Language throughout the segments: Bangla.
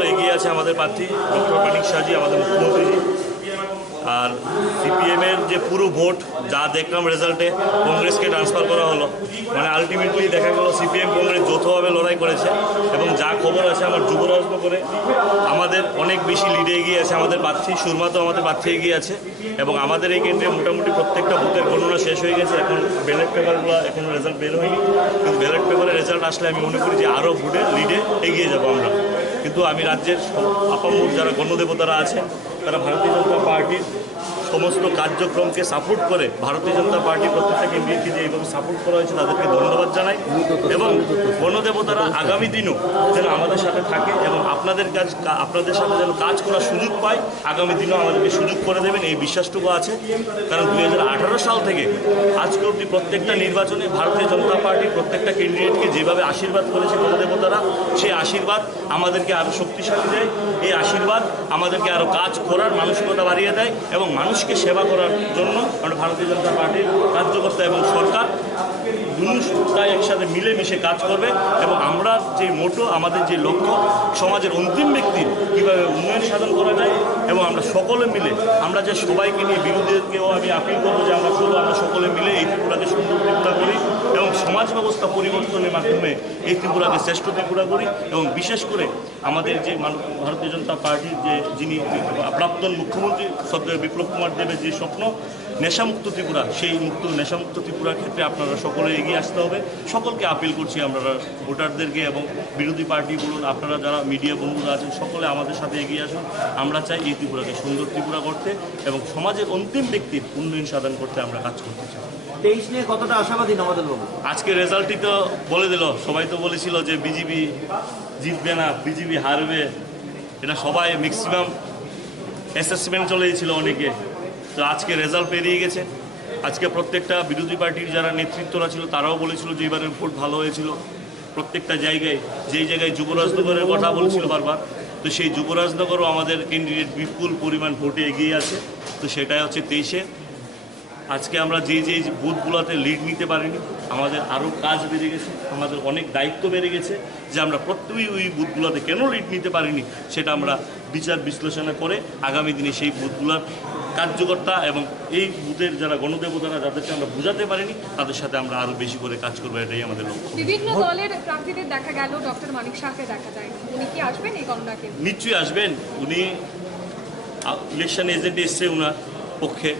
মতো এগিয়ে আছে আমাদের প্রার্থী ডক্টর মানিক শাহজি, আমাদের মুখ্যমন্ত্রীজি। আর সিপিএমের যে পুরো ভোট যা দেখলাম রেজাল্টে, কংগ্রেসকে ট্রান্সফার করা হলো, মানে আলটিমেটলি দেখা গেল সিপিএম কংগ্রেস যৌথভাবে লড়াই করেছে। এবং যা খবর আছে আমার যুবরাজনগরে আমাদের অনেক বেশি লিডে এগিয়ে আছে আমাদের প্রার্থী, সুরমা তো আমাদের প্রার্থী এগিয়ে আছে। এবং আমাদের এই কেন্দ্রে মোটামুটি প্রত্যেকটা বুথের গণনা শেষ হয়ে গেছে, এখন ব্যালট পেপারগুলো এখনও রেজাল্ট বের হয়নি, কিন্তু ব্যালট পেপারের রেজাল্ট আসলে আমি মনে করি যে আরও ভোটের লিডে এগিয়ে যাবো আমরা। কিন্তু আমি রাজ্যের আপামর যারা গণদেবতারা আছেন, তারা ভারতীয় জনতা পার্টির সমস্ত কার্যক্রমকে সাপোর্ট করে, ভারতীয় জনতা পার্টি প্রত্যেকটা কেন্দ্রীয়কে যে এইভাবে সাপোর্ট করা হয়েছে তাদেরকে ধন্যবাদ জানাই। এবং গণদেবতারা আগামী দিনও যেন আমাদের সাথে থাকে এবং আপনাদের সাথে যেন কাজ করার সুযোগ পায়, আগামী দিনও আমাদেরকে সুযোগ করে দেবেন এই বিশ্বাসটুকু আছে। কারণ 2018 সাল থেকে আজকে অবধি প্রত্যেকটা নির্বাচনে ভারতীয় জনতা পার্টি প্রত্যেকটা ক্যান্ডিডেটকে যেভাবে আশীর্বাদ করেছে গণদেবতারা, সেই আশীর্বাদ আমাদেরকে আরও শক্তিশালী দেয়। এই আশীর্বাদ আমাদেরকে আরও কাজ করার মানসিকতা বাড়িয়ে দেয় এবং মানুষকে সেবা করার জন্য আমরা ভারতীয় জনতা পার্টির কার্যকর্তা এবং সরকার দুটাই একসাথে মিলেমিশে কাজ করবে। এবং আমরা যে মোটো, আমাদের যে লক্ষ্য, সমাজের অন্তিম ব্যক্তির কীভাবে উন্নয়ন সাধন করা যায়, এবং আমরা সকলে মিলে, আমরা যে সবাইকে নিয়ে, বিরোধীদেরকেও আমি আপিল করবো যে আমরা সকলে মিলে এই ত্রিপুরাকে সুন্দর ত্রিপুরা করি এবং সমাজ ব্যবস্থা পরিবর্তনের মাধ্যমে এই ত্রিপুরাকে শ্রেষ্ঠ ত্রিপুরা করি। এবং বিশেষ করে আমাদের যে ভারতীয় জনতা পার্টির যিনি প্রাক্তন মুখ্যমন্ত্রী শ্রদ্ধেয় বিপ্লব কুমার দেবের যে স্বপ্ন নেশামুক্ত ত্রিপুরা, সেই নেশামুক্ত ত্রিপুরার ক্ষেত্রে আপনারা সকলে এগিয়ে আসতে হবে। সকলকে আপিল করছি আমরা, ভোটারদেরকে এবং বিরোধী পার্টি বলুন, আপনারা যারা মিডিয়া বন্ধুরা আছেন, সকলে আমাদের সাথে এগিয়ে আসুন। আমরা চাই এই ত্রিপুরাকে সুন্দর ত্রিপুরা করতে এবং সমাজের অন্তিম ব্যক্তির উন্নয়ন সাধন করতে আমরা কাজ করতে চাই। 23 নিয়ে কতটা আশাবাদী নবাদল বাবু? আজকে রেজাল্টই তো বলে দিল। সবাই তো বলেছিল যে বিজেপি জিতবে না, বিজেপি হারবে, এটা সবাই ম্যাক্সিমাম অ্যাসেসমেন্ট চলে গেছিলো অনেকে। তো আজকে রেজাল্ট পেরিয়ে গেছে। আজকে প্রত্যেকটা বিরোধী পার্টির যারা নেতৃত্বরা ছিল তারাও বলেছিল যে এবারের ভোট ভালো হয়েছিল। প্রত্যেকটা জায়গায়, যেই জায়গায় যুবরাজনগরের কথা বলেছিল বারবার, তো সেই যুবরাজনগরও আমাদের ক্যান্ডিডেট বিপুল পরিমাণ ভোটে এগিয়ে আছে। তো সেটাই হচ্ছে 23-এ। আজকে আমরা যে বুথগুলোতে লিড নিতে পারিনি, আমাদের আরও কাজ বেড়ে গেছে, আমাদের অনেক দায়িত্ব বেড়ে গেছে যে আমরা প্রত্যেকই ওই বুথগুলোতে কেন লিড নিতে পারিনি সেটা আমরা বিচার বিশ্লেষণা করে আগামী দিনে সেই বুথগুলোর কার্যকর্তা এবং এই বুথের যারা গণদেবতারা, যাদেরকে আমরা বোঝাতে পারিনি, তাদের সাথে আমরা আরও বেশি করে কাজ করবো, এটাই আমাদের লক্ষ্য। বিভিন্ন দলের প্রার্থীদের দেখা গেল, ডক্টর মানিক শাহকে দেখা যায়, উনি কি আসবেন এই গণনাকে? নিশ্চয়ই আসবেন। উনি ইলেকশন এজেন্টে এসছে ওনার পক্ষে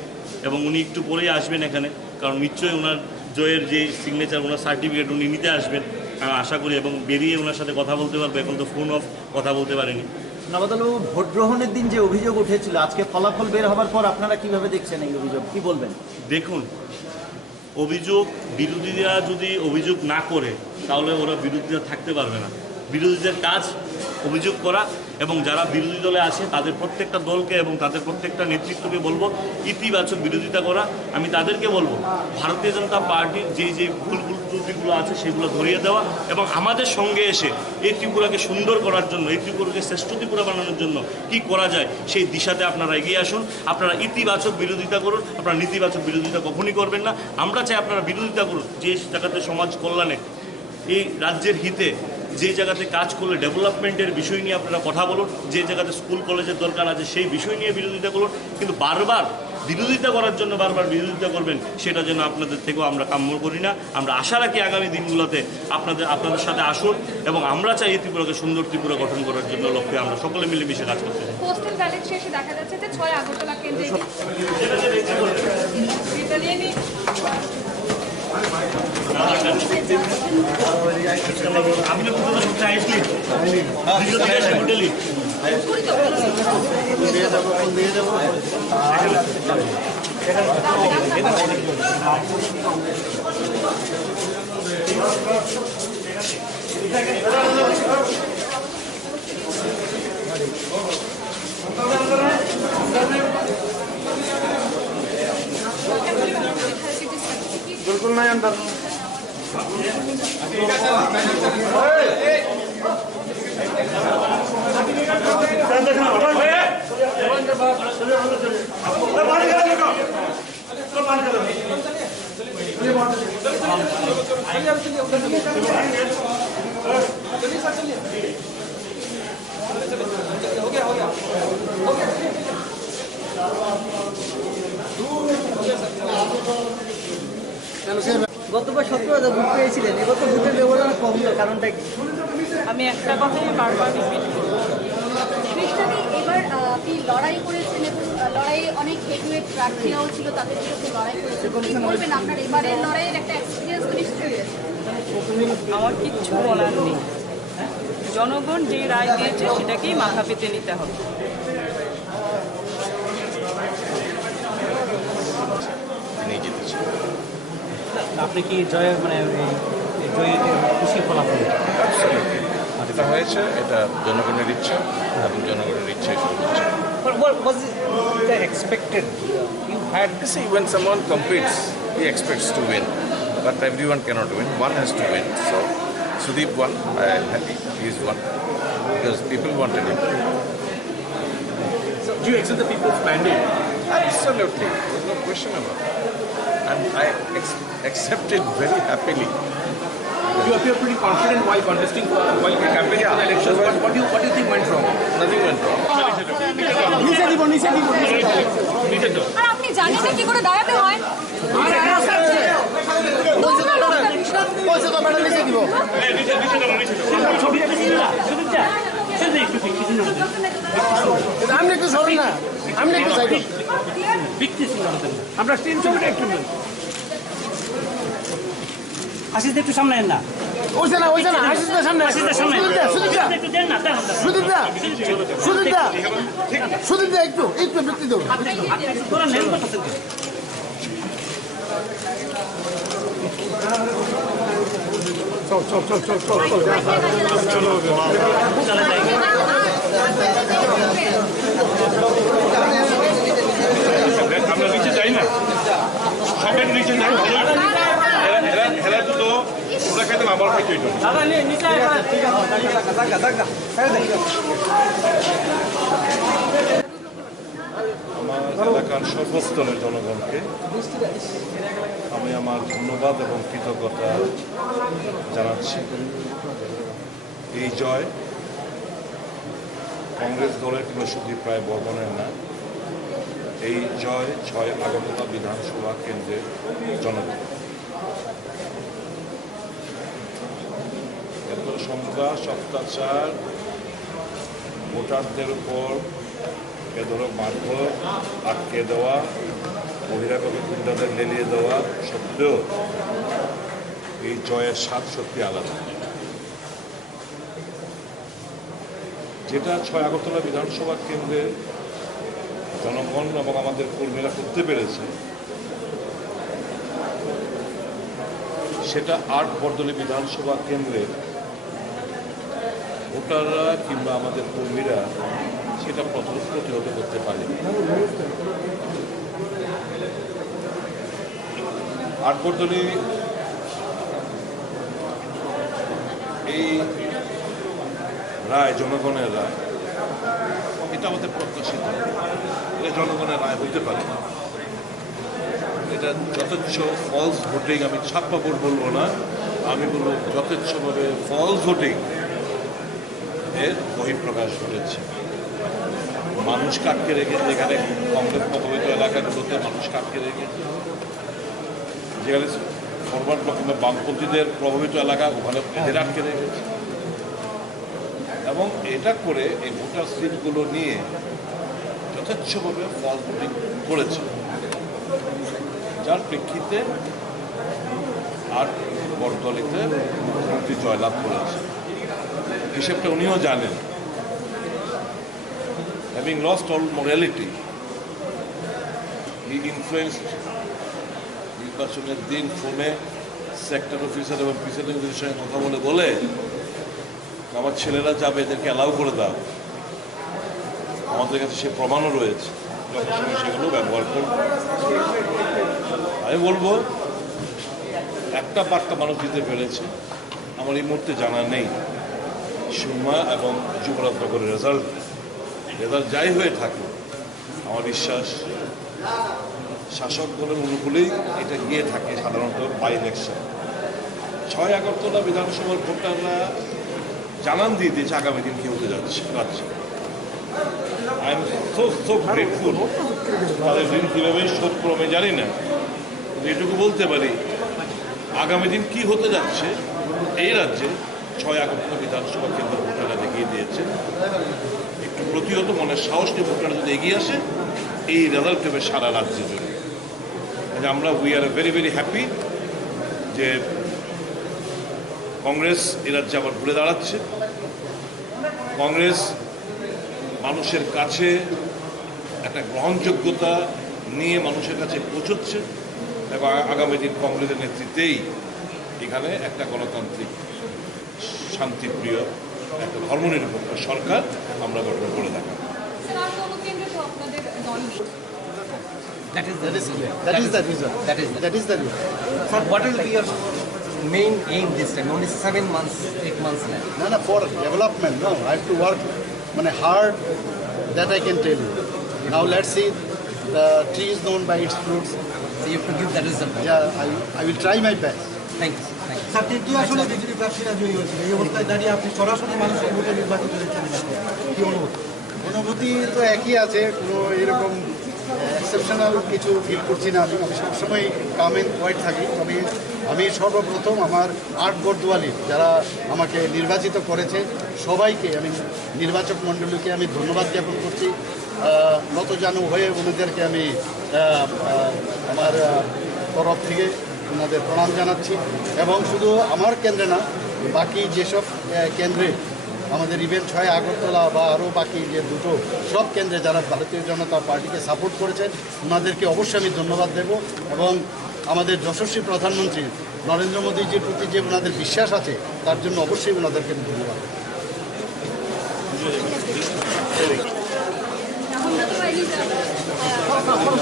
এবং উনি একটু পরেই আসবেন এখানে, কারণ নিশ্চয়ই ওনার জয়ের যে সিগনেচার, ওনার সার্টিফিকেট উনি নিতে আসবেন আমি আশা করি, এবং বেরিয়ে ওনার সাথে কথা বলতে পারবো। এখন তো ফোন অফ, কথা বলতে পারেনি। নবাদল বাবু, ভোট গ্রহণের দিন যে অভিযোগ উঠেছিল, আজকে ফলাফল বের হবার পর আপনারা কিভাবে দেখছেন এই অভিযোগ, কি বলবেন? দেখুন, অভিযোগ, বিরোধীরা যদি অভিযোগ না করে তাহলে ওরা বিরোধীরা থাকতে পারবে না। বিরোধীদের কাজ অভিযোগ করা, এবং যারা বিরোধী দলে আছে তাদের প্রত্যেকটা দলকে এবং তাদের প্রত্যেকটা নেতৃত্বকে বলবো ইতিবাচক বিরোধিতা করা। আমি তাদেরকে বলবো ভারতীয় জনতা পার্টির যে ভুল ত্রুটিগুলো আছে সেগুলো ধরিয়ে দেওয়া এবং আমাদের সঙ্গে এসে এই ত্রিপুরাকে সুন্দর করার জন্য, এই ত্রিপুরাকে শ্রেষ্ঠ ত্রিপুরা বানানোর জন্য কি করা যায় সেই দিশাতে আপনারা এগিয়ে আসুন। আপনারা ইতিবাচক বিরোধিতা করুন, আপনারা নেতিবাচক বিরোধিতা কখনই করবেন না। আমরা চাই আপনারা বিরোধিতা করুন, যে জায়গাতে সমাজ কল্যাণে, এই রাজ্যের হিতে যে জায়গাতে কাজ করলে ডেভেলপমেন্টের বিষয় নিয়ে আপনারা কথা বলুন, যে জায়গাতে স্কুল কলেজের দরকার আছে সেই বিষয় নিয়ে বিরোধিতা করুন। কিন্তু বারবার বিরোধিতা করার জন্য বারবার বিরোধিতা করবেন, সেটা যেন আপনাদের থেকেও আমরা কাম্য করি না। আমরা আশা রাখি আগামী দিনগুলোতে আপনাদের সাথে আসুন এবং আমরা চাই এই ত্রিপুরাকে সুন্দর ত্রিপুরা গঠন করার জন্য লক্ষ্যে আমরা সকলে মিলেমিশে কাজ করতে চাই। পোস্টাল ব্যালট শেষে দেখা যাচ্ছে যে 6 আগরতলা কেন্দ্রে আপনি কোথাও সবচেয়ে আইসলি হোটেলি बिल्कुल नहीं अंदर चलिए গতবার 17,000 ভোট পেয়েছিলেন, এবার তো ভোটের ব্যবধান কমলো, কারণটা কি? আমি একটা কথাই বারবার রিপিট করব, কৃষ্ণাদি এবার আপনি লড়াই করেছেন এবং লড়াইয়ে অনেক হেভিওয়েট প্রার্থীরাও ছিল, তাদের সাথে লড়াই করেছেন। কি বলবেন, আপনার এবারের লড়াইয়ের একটা এক্সপিরিয়েন্স তো নিশ্চয়ই আছে। আমার কিচ্ছু বলার নেই। জনগণ যে রায় দিয়েছে সেটাকেই মাথা পেতে নিতে হবে। আপনি কি জয়ের মানে জয়ের খুশি ফলাফল? যেটা হয়েছে এটা জনগণের ইচ্ছা এবং জনগণের ইচ্ছাই শুরু হচ্ছে। What was the expected? You had See, when someone competes, he expects to win, but everyone cannot win. One has to win. So, Sudeep won. I am happy he is won because people wanted him. do you accept the people's mandate? Absolutely, there's no question about it. And I accept it very happily. You appear pretty confident while contesting while campaigning for the elections. What do you think went wrong? Nothing went wrong. আর আপনি জানেন না কি করে দাঁড়াতে হয়? আমি একটু সরেন না, আমি একটু সাইড। আমরা স্ক্রিন ছবিটা একটু আশিস একটু সামনে না, ওইছে না আশিসের সামনে, আশিসের সামনে সুদীপ একটু দেন না, দেন না। সুদীপ দা একটু বৃত্তি দেবো। তোরা নেন করতেছেন কি? চলে যাই। আমরা নিচে যাই না, সবাই নিচে যাই। হেরা তো ওরা খাইতে আমার খাইতে হইতো। আমার এলাকার সর্বস্তরের জনগণকে আমি আমার ধন্যবাদ এবং কৃতজ্ঞতা জানাচ্ছি। এই জয় কংগ্রেস দলের কিংবা সুদীপ রায় বর্মনের না, এই জয় 6 আগরতলা বিধানসভা কেন্দ্রের জনগণ। এত সন্ত্রাস অত্যাচার, ভোটারদের উপর বেধড়ক মারধর, আটকে দেওয়া, বহিরাগত গুন্ডাদের লেলিয়ে দেওয়া সত্ত্বেও এই জয়ের স্বাদ সত্যি আলাদা। যেটা 6 আগরতলা বিধানসভা কেন্দ্রের জনগণ এবং আমাদের কর্মীরা করতে পেরেছে, সেটা 8 বরদলী বিধানসভা কেন্দ্রের ভোটাররা কিংবা আমাদের কর্মীরা সেটা প্রতিহত করতে পারে। 8 বরদলী এই রায় জনগণের রায়, এটা আমাদের প্রত্যাশিত। এটা জনগণের রায় হইতে পারে না। এটা যথেচ্ছ ফলস ভোটিং, আমি ছাপ্পা ভোট বলবো না, আমি বলবো যথেচ্ছভাবে ফলস ভোটিং এর বহিঃপ্রকাশ ঘটেছে। মানুষকে আটকে রেখে, যেখানে কংগ্রেস প্রভাবিত এলাকাগুলোতে মানুষকে আটকে রেখে, যেখানে ফরওয়ার্ড ব্লক কিংবা বামপন্থীদের প্রভাবিত এলাকা, ওখানে এদের আটকে রেখেছে। এবং এটা করে এই ভোটার স্লিপগুলো নিয়ে যথেচ্ছভাবে ফলস ভোটিং করেছে, যার প্রেক্ষিতে 8 বরদলীতে মুখ্যমন্ত্রী জয়লাভ করেছে। হিসেবটা উনিও জানেন। হ্যাভিং লস্ট অল মোরালিটি, হি ইনফ্লুয়েন্সড নির্বাচনের দিন ফোনে সেক্টর অফিসার এবং প্রিসাইডিংদের সঙ্গে কথা বলে আমার ছেলেরা যাবে, এদেরকে অ্যালাউ করে দাও। আমাদের কাছে সে প্রমাণও রয়েছে, যথাসময় সেগুলো ব্যবহার করব। আমি বলবো একটা বার্তা মানুষ দিতে পেরেছে, আমার এই মুহূর্তে জানা নেই সুরমা এবং যুবরাজনগরের রেজাল্ট যাই হয়ে থাকে, আমার বিশ্বাস শাসক দলের অনুকূলেই এটা গিয়ে থাকে সাধারণত বাই ইলেকশন। 6 আগরতলা বিধানসভার ভোটাররা জানান দিয়ে দিয়েছে আগামী দিন কি হতে যাচ্ছে। I am so grateful. তাদের দিন কীভাবে শোধ করবে জানি না, এটুকু বলতে পারি আগামী দিন কি হতে যাচ্ছে এই রাজ্যে 6 আগস্ট বিধানসভা কেন্দ্র ভোটাররা দেখিয়ে দিয়েছে। একটু প্রতিহত মনের সাহস নিয়ে ভোটাররা যদি এগিয়ে আসে এই রেজাল্ট হবে সারা রাজ্যের জন্য। আমরা we are very very happy যে কংগ্রেস এ রাজ্যে আবার ঘুরে দাঁড়াচ্ছে। কংগ্রেস মানুষের কাছে একটা গ্রহণযোগ্যতা নিয়ে মানুষের কাছে পৌঁছচ্ছে এবং আগামী দিন কংগ্রেসের নেতৃত্বেই এখানে একটা গণতান্ত্রিক শান্তিপ্রিয় একটা ধর্মনিরপেক্ষ সরকার আমরা গঠন করে থাকি। স্যার আর কোনো কেন্দ্রে তো আপনাদের দল নেই। That is the reason. That is the reason. Sir, what will be your main aim this time? Only 7 months, 8 months left. No, for development, no. I have to work hard, that I can tell you. Now let's see, the tree is known by its fruits. So you have to give that result. Yeah, I will try my best. Thank you. Thank you. Sir তৃতীয় আসলে বিজেপি প্রার্থীরা জয়ী হয়েছিল, এই অবস্থায় দাঁড়িয়ে আপনি সরাসরি মানুষের ভোটে নির্বাচিত হয়েছেন, কি অনুভূতি? অনুভূতি তো একই আছে, কোনো এরকম এক্সেপশনাল কিছু ফিল করছি না। আমি সবসময় কাম এন্ড কোয়াইট থাকি। তবে আমি সর্বপ্রথম আমার 8 বর্দোয়ালি যারা আমাকে নির্বাচিত করেছে সবাইকে আমি নির্বাচক মণ্ডলীকে আমি ধন্যবাদ জ্ঞাপন করছি। নতজানু হয়ে ওনাদেরকে আমি আমার তরফ থেকে ওনাদের প্রণাম জানাচ্ছি। এবং শুধু আমার কেন্দ্রে না, বাকি যেসব কেন্দ্রে আমাদের ইভেন্ট হয় আগরতলা বা আরও বাকি যে দুটো সব কেন্দ্রে যারা ভারতীয় জনতা পার্টিকে সাপোর্ট করেছেন ওনাদেরকে অবশ্যই আমি ধন্যবাদ দেব। এবং আমাদের যশস্বী প্রধানমন্ত্রী নরেন্দ্র মোদীজির প্রতি যে ওনাদের বিশ্বাস আছে তার জন্য অবশ্যই ওনাদেরকে আমি ধন্যবাদ দেব।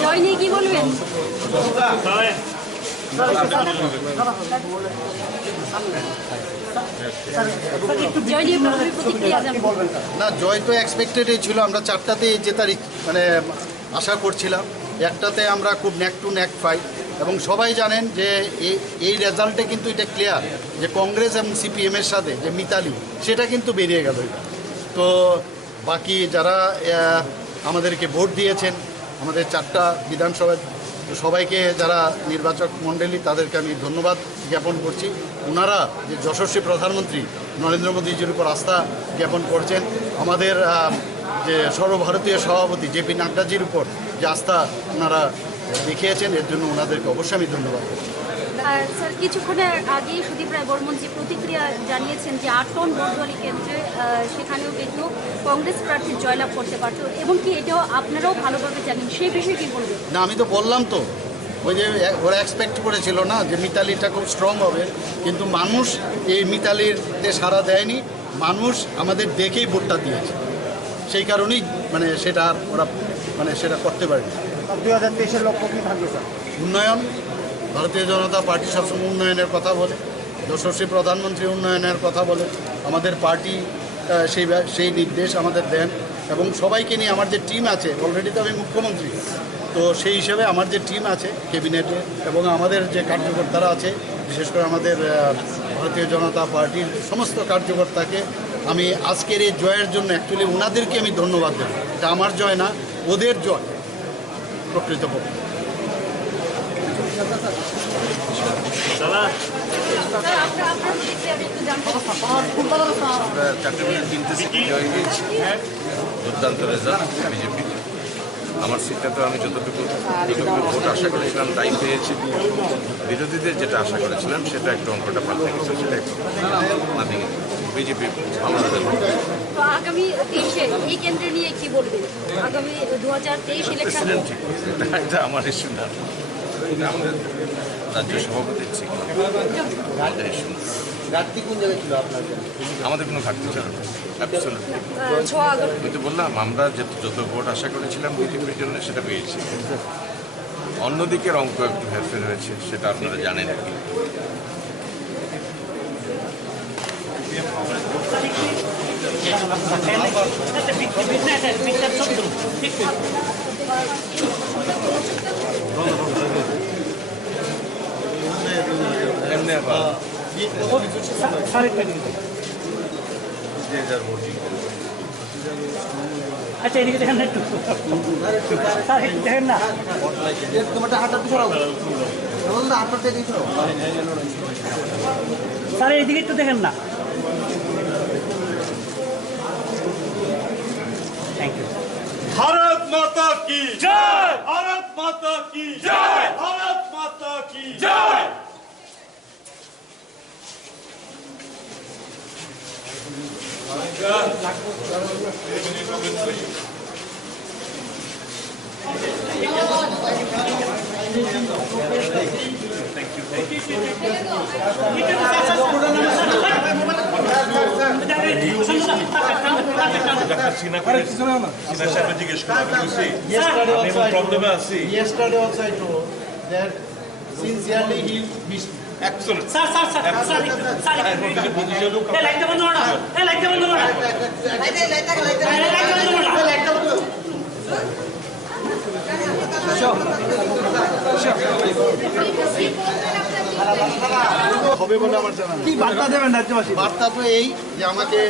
জয় নিয়ে কি বলবেন? জয় নিয়ে প্রতিক্রিয়া জানবো। না, জয় তো এক্সপেক্টেডই ছিল। আমরা 4টাতেই জেতার আশা করছিলাম। একটাতে আমরা খুব নেক টু নেক ফাইট, এবং সবাই জানেন যে এই রেজাল্টে কিন্তু এটা ক্লিয়ার যে কংগ্রেস এবং সিপিএমের সাথে যে মিতালি সেটা কিন্তু বেরিয়ে গেল। তো বাকি যারা আমাদেরকে ভোট দিয়েছেন আমাদের 4টা বিধানসভায় সবাইকে যারা নির্বাচক মণ্ডলী তাদেরকে আমি ধন্যবাদ জ্ঞাপন করছি। ওনারা যে যশস্বী প্রধানমন্ত্রী নরেন্দ্র মোদীজির উপর আস্থা জ্ঞাপন করছেন, আমাদের যে সর্বভারতীয় সভাপতি জেপি নাড্ডাজির উপর যে আস্থা ওনারা দেখিয়েছেন, এর জন্য ওনাদেরকে অবশ্যই আমি ধন্যবাদ করছি। আর স্যার কিছুক্ষণের আগেই সুদীপ রায় বর্মন যে প্রতিক্রিয়া জানিয়েছেন যে 8 নং বর্দোয়ালি কেন্দ্রে সেখানেও কিন্তু কংগ্রেস প্রার্থী জয়লাভ করতে পারত, এবং কি এটাও আপনারাও ভালোভাবে জানেন, সেই বিষয়ে কি বলবেন? না, আমি তো বললাম তো, ওই যে ওরা এক্সপেক্ট করেছিল না যে মিতালিটা খুব স্ট্রং হবে, কিন্তু মানুষ এই মিতালিতে সাড়া দেয়নি। মানুষ আমাদের দেখেই ভোটটা দিয়েছে, সেই কারণেই সেটা ওরা সেটা করতে পারেনি। 2023-এর লক্ষ্য কি থাকবে স্যার? উন্নয়ন। ভারতীয় জনতা পার্টি সবসময় উন্নয়নের কথা বলে, যশস্বী প্রধানমন্ত্রী উন্নয়নের কথা বলে, আমাদের পার্টি সেই নির্দেশ আমাদের দেন। এবং সবাইকে নিয়ে আমার যে টিম আছে, অলরেডি তো আমি মুখ্যমন্ত্রী, তো সেই হিসেবে আমার যে টিম আছে ক্যাবিনেটে এবং আমাদের যে কার্যকর্তারা আছে, বিশেষ করে আমাদের ভারতীয় জনতা পার্টির সমস্ত কার্যকর্তাকে আমি আজকের এই জয়ের জন্য অ্যাকচুয়ালি ওনাদেরকে আমি ধন্যবাদ দেব। এটা আমার জয় না, ওদের জয় প্রকৃতপক্ষে। আমরা 4 সিটে জয় হয়েছি, দুর্দান্ত রেজাল্ট বিজেপি। আমার সিটটা তো আমি যতটুকু ভোট আশা করেছিলাম তাই পেয়েছি। বিরোধীদের যেটা আশা করেছিলাম সেটা একটু অঙ্কটা পাল্টে গেছে, সেটা একটু নাথিং। বিজেপি ভালো রেজাল্ট। তো আগামী 23-এ এই কেন্দ্রে নিয়ে কি বলবেন? আগামী 2023 ইলেকশন ঠিক এটা আমার ইস্যু না, এটা আমাদের রাজ্য সভাপতির ঠিক আমাদের ইস্যু না। ঘাটতি কোন জায়গায় ছিল আপনার? আমাদের কোনো ঘাটতি ছিল না, অ্যাবসলিউটলি। 6 আগস্ট আমি তো বললাম আমরা যত ভোট আশা করেছিলাম বিজেপির জন্য সেটা পেয়েছি। অন্যদিকের অঙ্ক একটু হেরফের হয়েছে, সেটা আপনারা জানেন আর কি। এমনি আবার যে যার ভোটিং আচ্ছা, এদিকে দেখেন না একটু, স্যার একটু দেখেন না। তোমারটা হাতটা পিছাও। স্যার এইদিকে একটু দেখেন না। Thank you. भारत माता की जय, भारत माता की जय, भारत माता की जय। Yesterday also I told that sincerely he missed me. Excellent. Sir sir sir sir sir এই লাইটটা বন্ধ করো না, এই লাইটটা বন্ধ করো না, হবে বলে আমার জানা নেই। কি বার্তা দেবেন রাজ্যবাসী? বার্তা তো এই যে আমাকে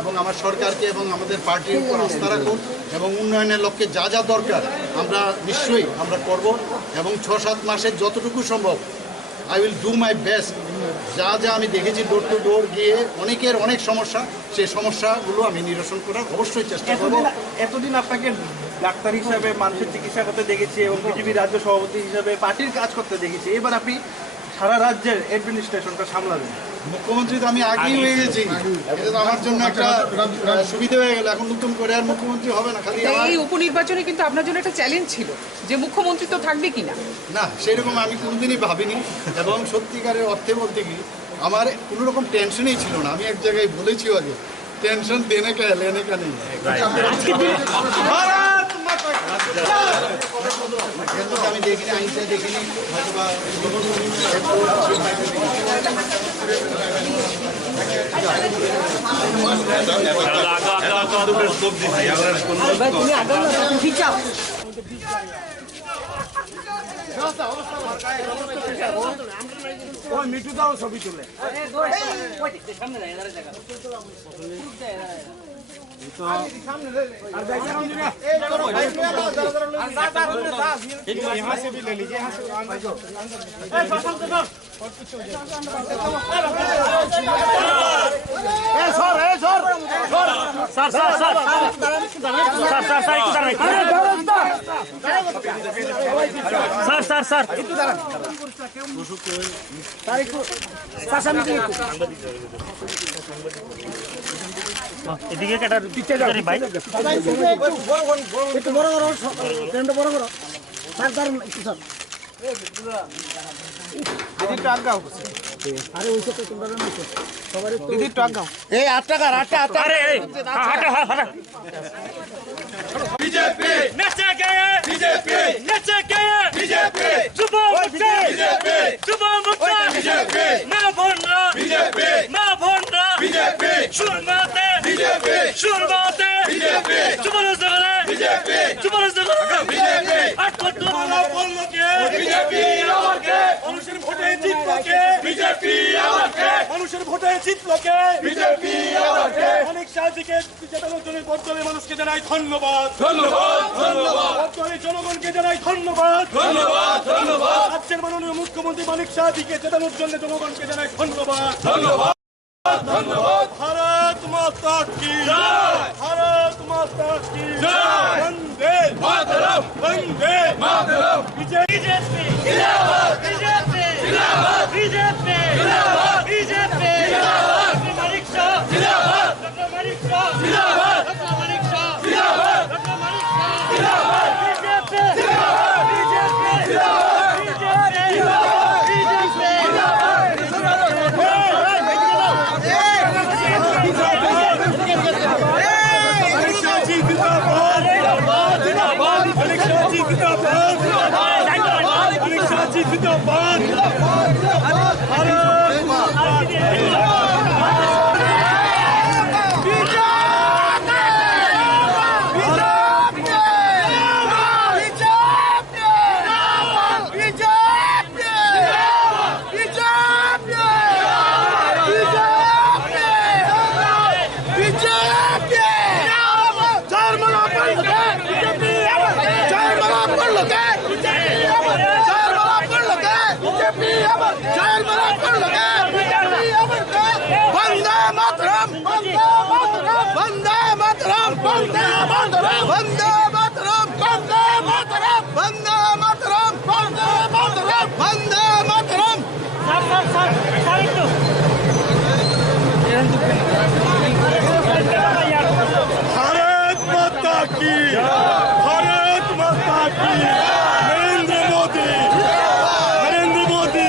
এবং আমার সরকারকে এবং আমাদের পার্টির উপর আস্থা রাখুন এবং উন্নয়নের লক্ষ্যে যা যা দরকার আমরা নিশ্চয়ই আমরা করব এবং 6-7 মাসে যতটুকু সম্ভব I will do my best. যা যা আমি দেখেছি ডোর টু ডোর গিয়ে অনেকের অনেক সমস্যা, সেই সমস্যাগুলো আমি নিরসন করার অবশ্যই চেষ্টা করব। এতদিন আপনাকে ডাক্তার হিসাবে মানুষের চিকিৎসা করতে দেখেছি এবং বিজেপি রাজ্য সভাপতি হিসাবে পার্টির কাজ করতে দেখেছি, এবার আপনি সারা রাজ্যের অ্যাডমিনিস্ট্রেশনটা সামলাবেন। মুখ্যমন্ত্রী তো আমি আগেই হয়ে গেছি, এটা তো আমার জন্য একটা সুবিধা হয়ে গেল। এখন নতুন করে আর মুখ্যমন্ত্রী হবে না, খালি আমার এই উপনির্বাচনে কিন্তু আপনার জন্য একটা চ্যালেঞ্জ ছিল যে মুখ্যমন্ত্রী তো থাকবে কিনা। না, সেরকম আমি কোনোদিনই ভাবিনি এবং সত্যিকারের অর্থে বলতে কি আমার কোনো রকম টেনশনই ছিল না। আমি এক জায়গায় বলেছি আগে, টেনশন দেনে কা লেনে কা নেই। আমি দেখিনি, আইনটা দেখিনি, হয়তোবা মিঠু দাও ছবি তুলে। यहाँ से भी ले लीजिए, यहाँ से sir sir sir sir sir sir এদিকে একটা পিছিয়ে যাও ভাই, একটু বড় করো, ট্রেনটা বড় করো স্যার, স্যার একটু স্যার দিদি ট্রাক গাও। আরে ওইসব তো তোমরা নিছো সবারই দিদি ট্রাক গাও। এই 8 টাকা 8 টাকা। আরে এই হাটা হাটা बीजेपी नचे गए, बीजेपी नचे गए, बीजेपी जुबा मुक्ता, बीजेपी जुबा मुक्ता, बीजेपी ना भोंडा, बीजेपी ना भोंडा, बीजेपी शुरुआते, बीजेपी शुरुआते, बीजेपी जुबरदस्त करे, बीजेपी जुबरदस्त करे, बीजेपी आठवटा वाला बोल के, बीजेपी आवर के अनुशर ভোটে জিতলোকে, बीजेपी आवर के अनुशर ভোটে জিতলোকে, बीजेपी आवर के অনেক সাজিকে জেতানোর জন্য বদলে মানুষকে জানাই ধন্যবাদ, ধন্যবাদ, ধন্যবাদ। বদলে জনগণকে জানাই ধন্যবাদ, ধন্যবাদ, ধন্যবাদ। রাজ্যের মাননীয় মুখ্যমন্ত্রী মানিক সাহাজিকে জেতানোর জন্য জনগণকে জানাই ধন্যবাদ, ধন্যবাদ, ধন্যবাদ। ভারত মাতা কি জয়, ভারত মাতা কি জয়, বন্দে মাতরম, বন্দে মাতরম। বিজেপি জিন্দাবাদ, বিজেপি জিন্দাবাদ, বিজেপি জিন্দাবাদ, বিজেপি জিন্দাবাদ। মানিক শাহ জিন্দাবাদ, মানিক শাহ জিন্দাবাদ, মানিক শাহ জিন্দাবাদ, মানিক শাহ জিন্দাবাদ, বিজেপি জিন্দাবাদ, বিজেপি জিন্দাবাদ, বিজেপি জিন্দাবাদ, বিজেপি Jai भारत माता की, भारत माता की, नरेंद्र मोदी, नरेंद्र मोदी।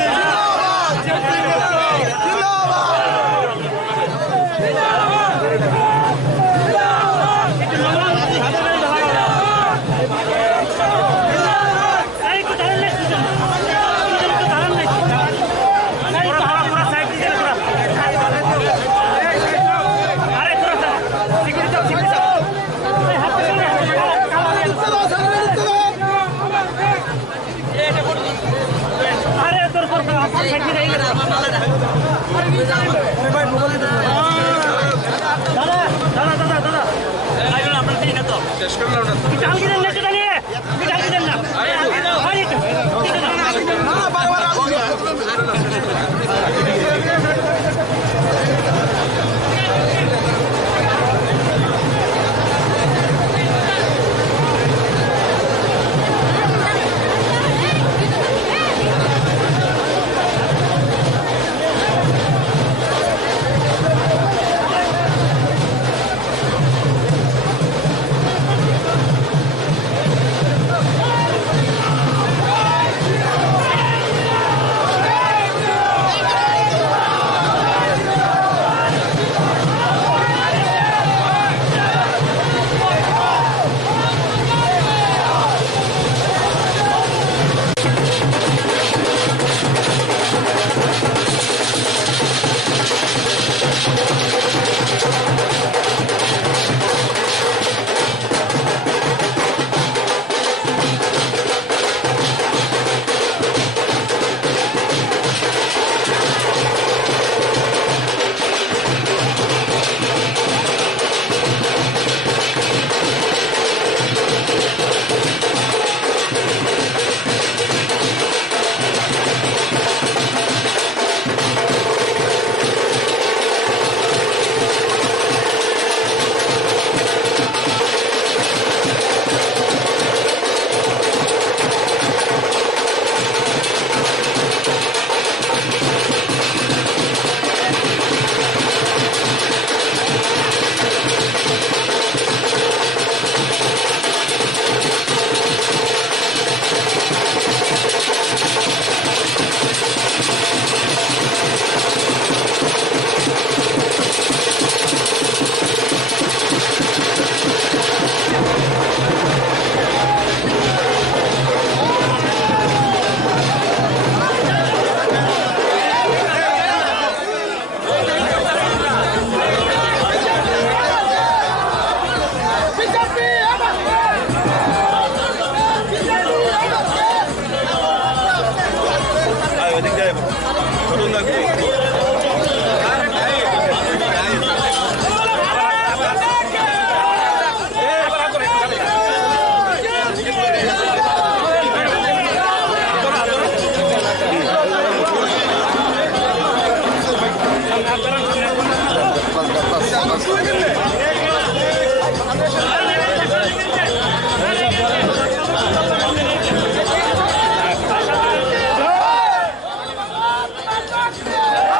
Yeah.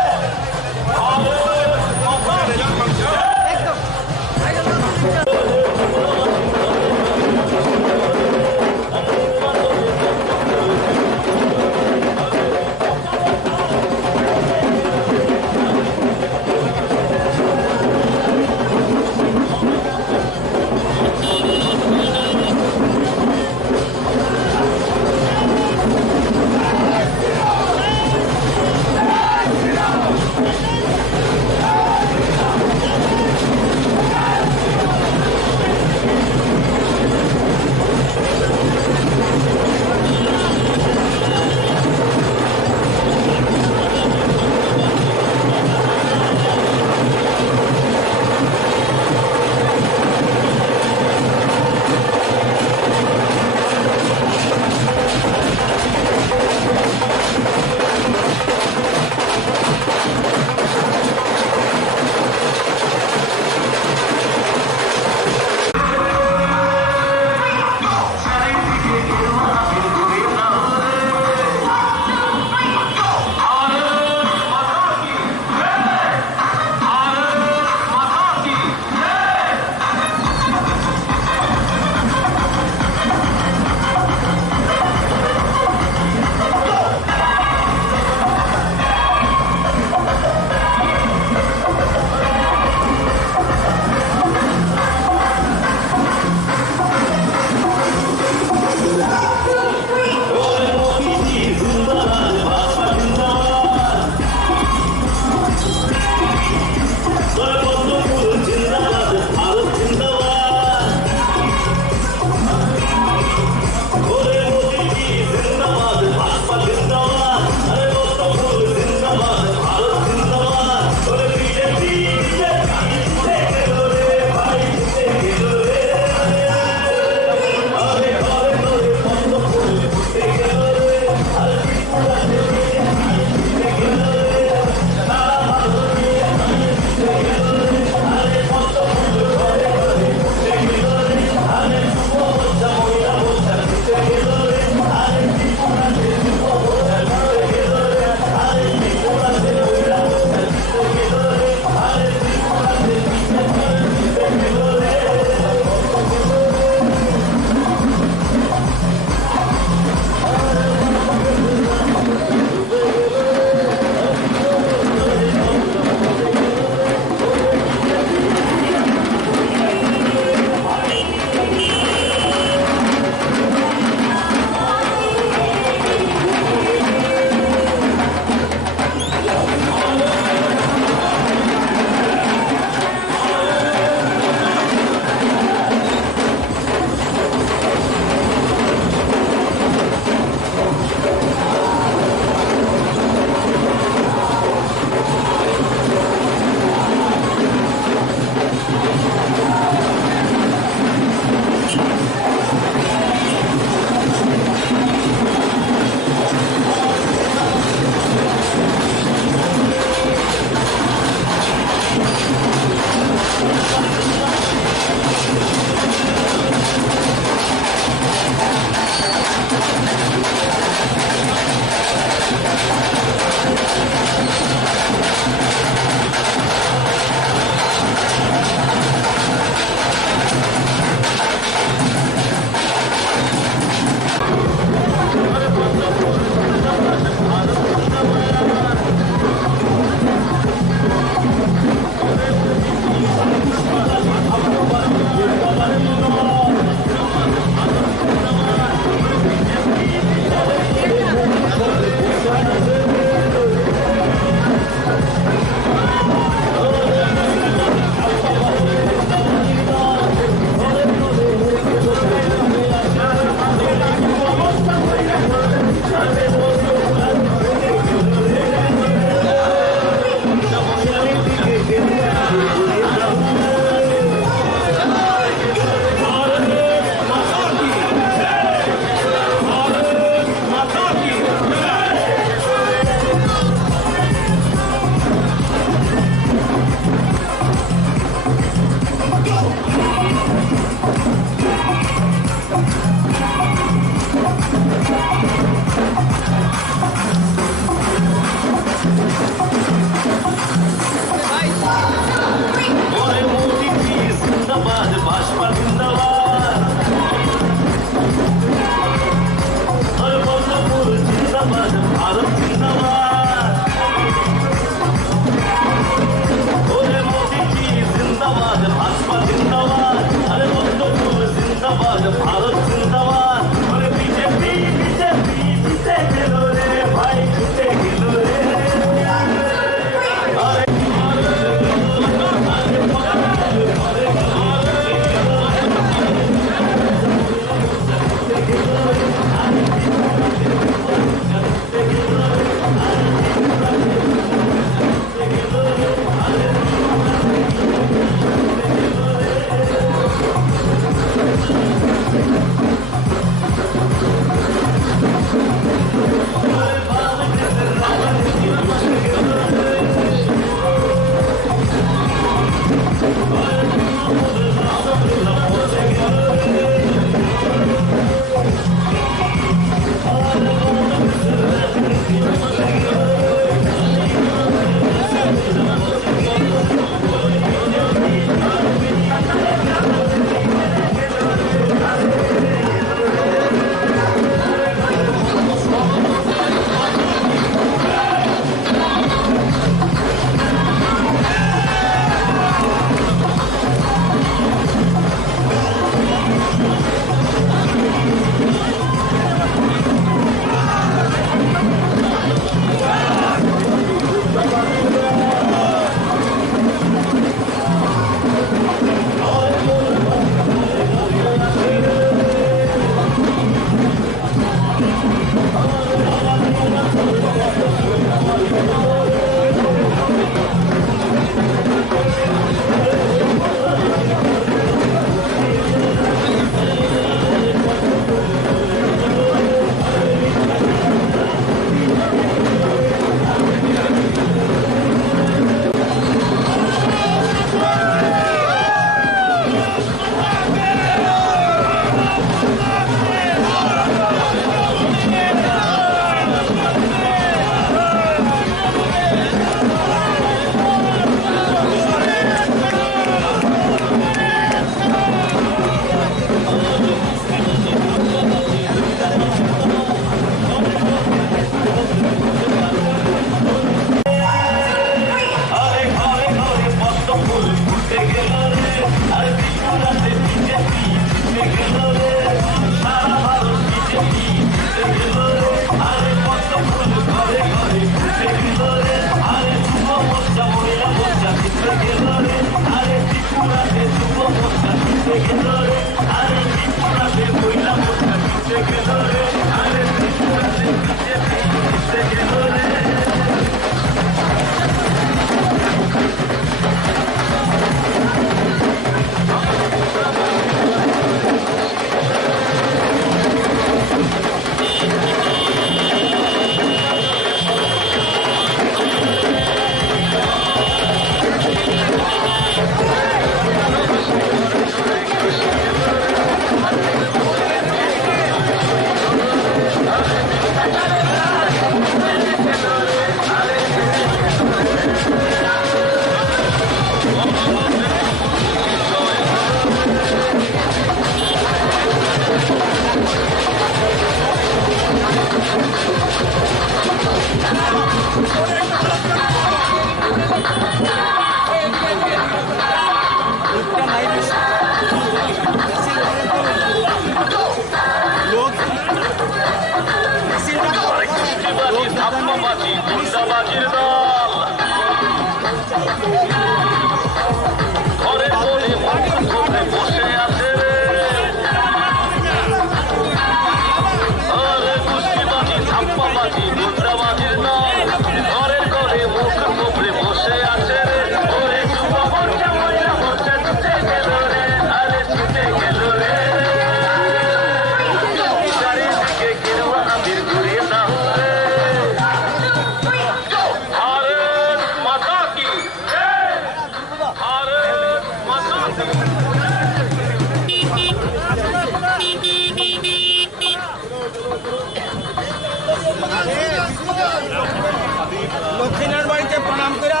লক্ষ্মীনার বাড়িতে প্রণাম করা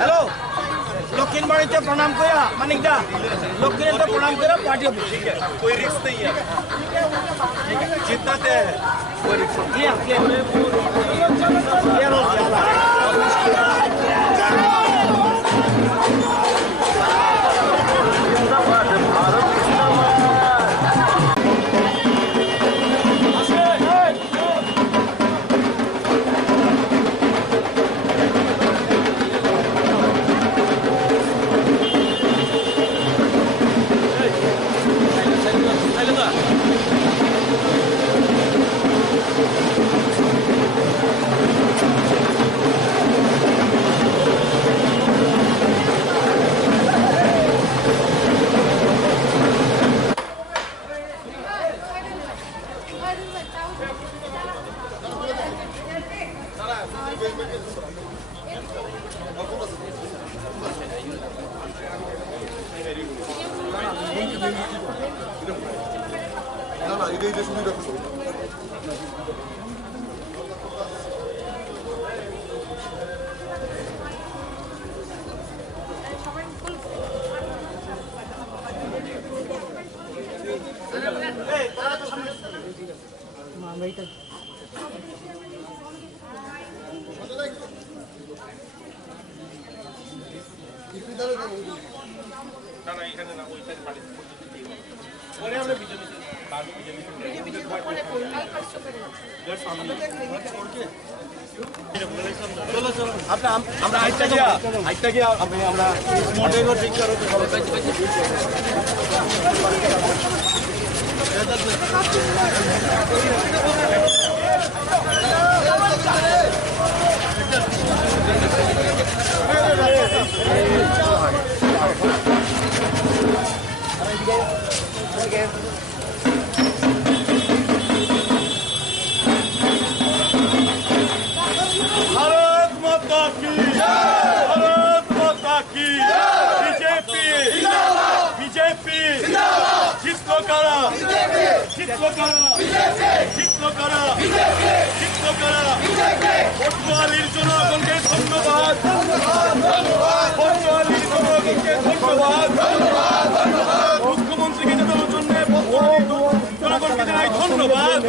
হ্যালো লক্ষ্মীর বাড়িতে প্রণাম করা মানিকদা লক্ষ্মীনাথ প্রণাম করা পার্টি অফিस कोई रिस्क नहीं है जितना तय है कोई रिस्क আমরা আইটা গিয়া আমরা মডেল ঠিক করো भारत माता की भारत माता की बीजेपी बीजेपी जितलो करा जितलो करा जितलो करा जितलो करा পটুয়ালির জনগণকে ধন্যবাদ পটুয়ালির জনগণকে ধন্যবাদ মুখ্যমন্ত্রীকে জানানোর জন্য জনগণকে জানাই ধন্যবাদ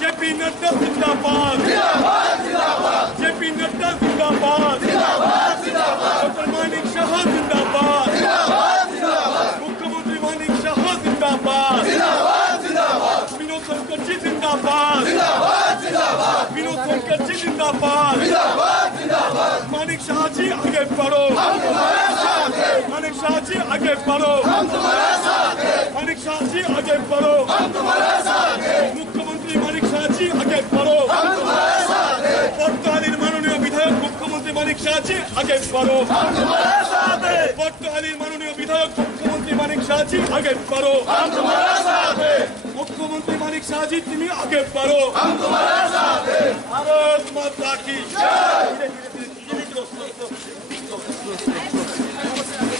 जेपी नड्डा जिंदाबाद जेपी नड्डा जिंदाबाद डॉक्टर मानिक शाह जिंदाबाद मुख्यमंत्री मानिक शाह जिंदाबाद विनोद शंकरजी जिंदाबाद विनोद शंकरजी जिंदाबाद मानिक शाह जी आगे बढ़ो, मानिक शाह जी आगे बढ़ो, मानिक शाह जी आगे बढ़ो, मुख्यमंत्री मानिक शाह जी आगे बढ़ो, पटकालीन माननीय विधायक मुख्यमंत्री मानिक शाह जी आगे बढ़ो, पटकालीन माननीय विधायक मुख्यमंत्री मानिक शाह जी आगे बढ़ो, मुख्यमंत्री मानिक शाह जी तुम्हें आगे बढ़ो, भारत माता की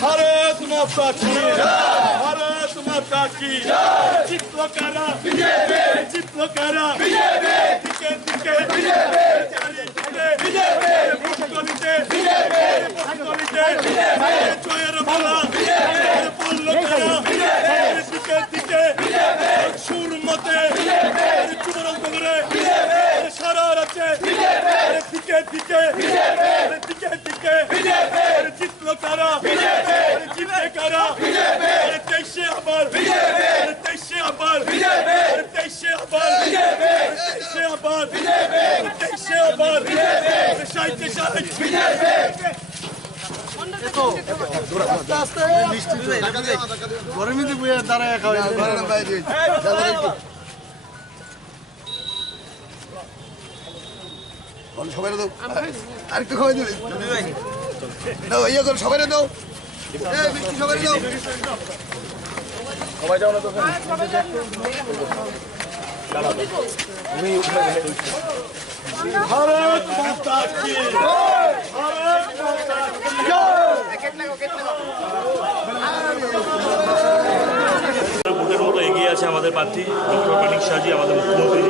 भारत माता की, भारत माता की चित्तकारा चित्तकारा टिके टिके पटकलिते জয়ের মালা পল্লকারা টিকে টিকে সুর মতে যুবরঙ্গ করে সারা রাজ্যে টিকে টিকে টিকে টিকে চিত্তকারা জিতে কারা তেইশে আবার তেইশে আবার তেইশে আবার তেইশে আবার তেইশে আবার সাহিত্য সাহিত্য গরমে বইয়া দাঁড়ায় খাওয়া সবাই দাও আরেকটু খাওয়াই দেবে দাও ইয়ে করো সবাই দাও সবাই দাও সবাই যাও না তো भारत माता की भारत माता ভোটের মতো এগিয়ে আছে আমাদের প্রার্থী ডক্টর মানিক শাহজি, আমাদের মুখ্যমন্ত্রী।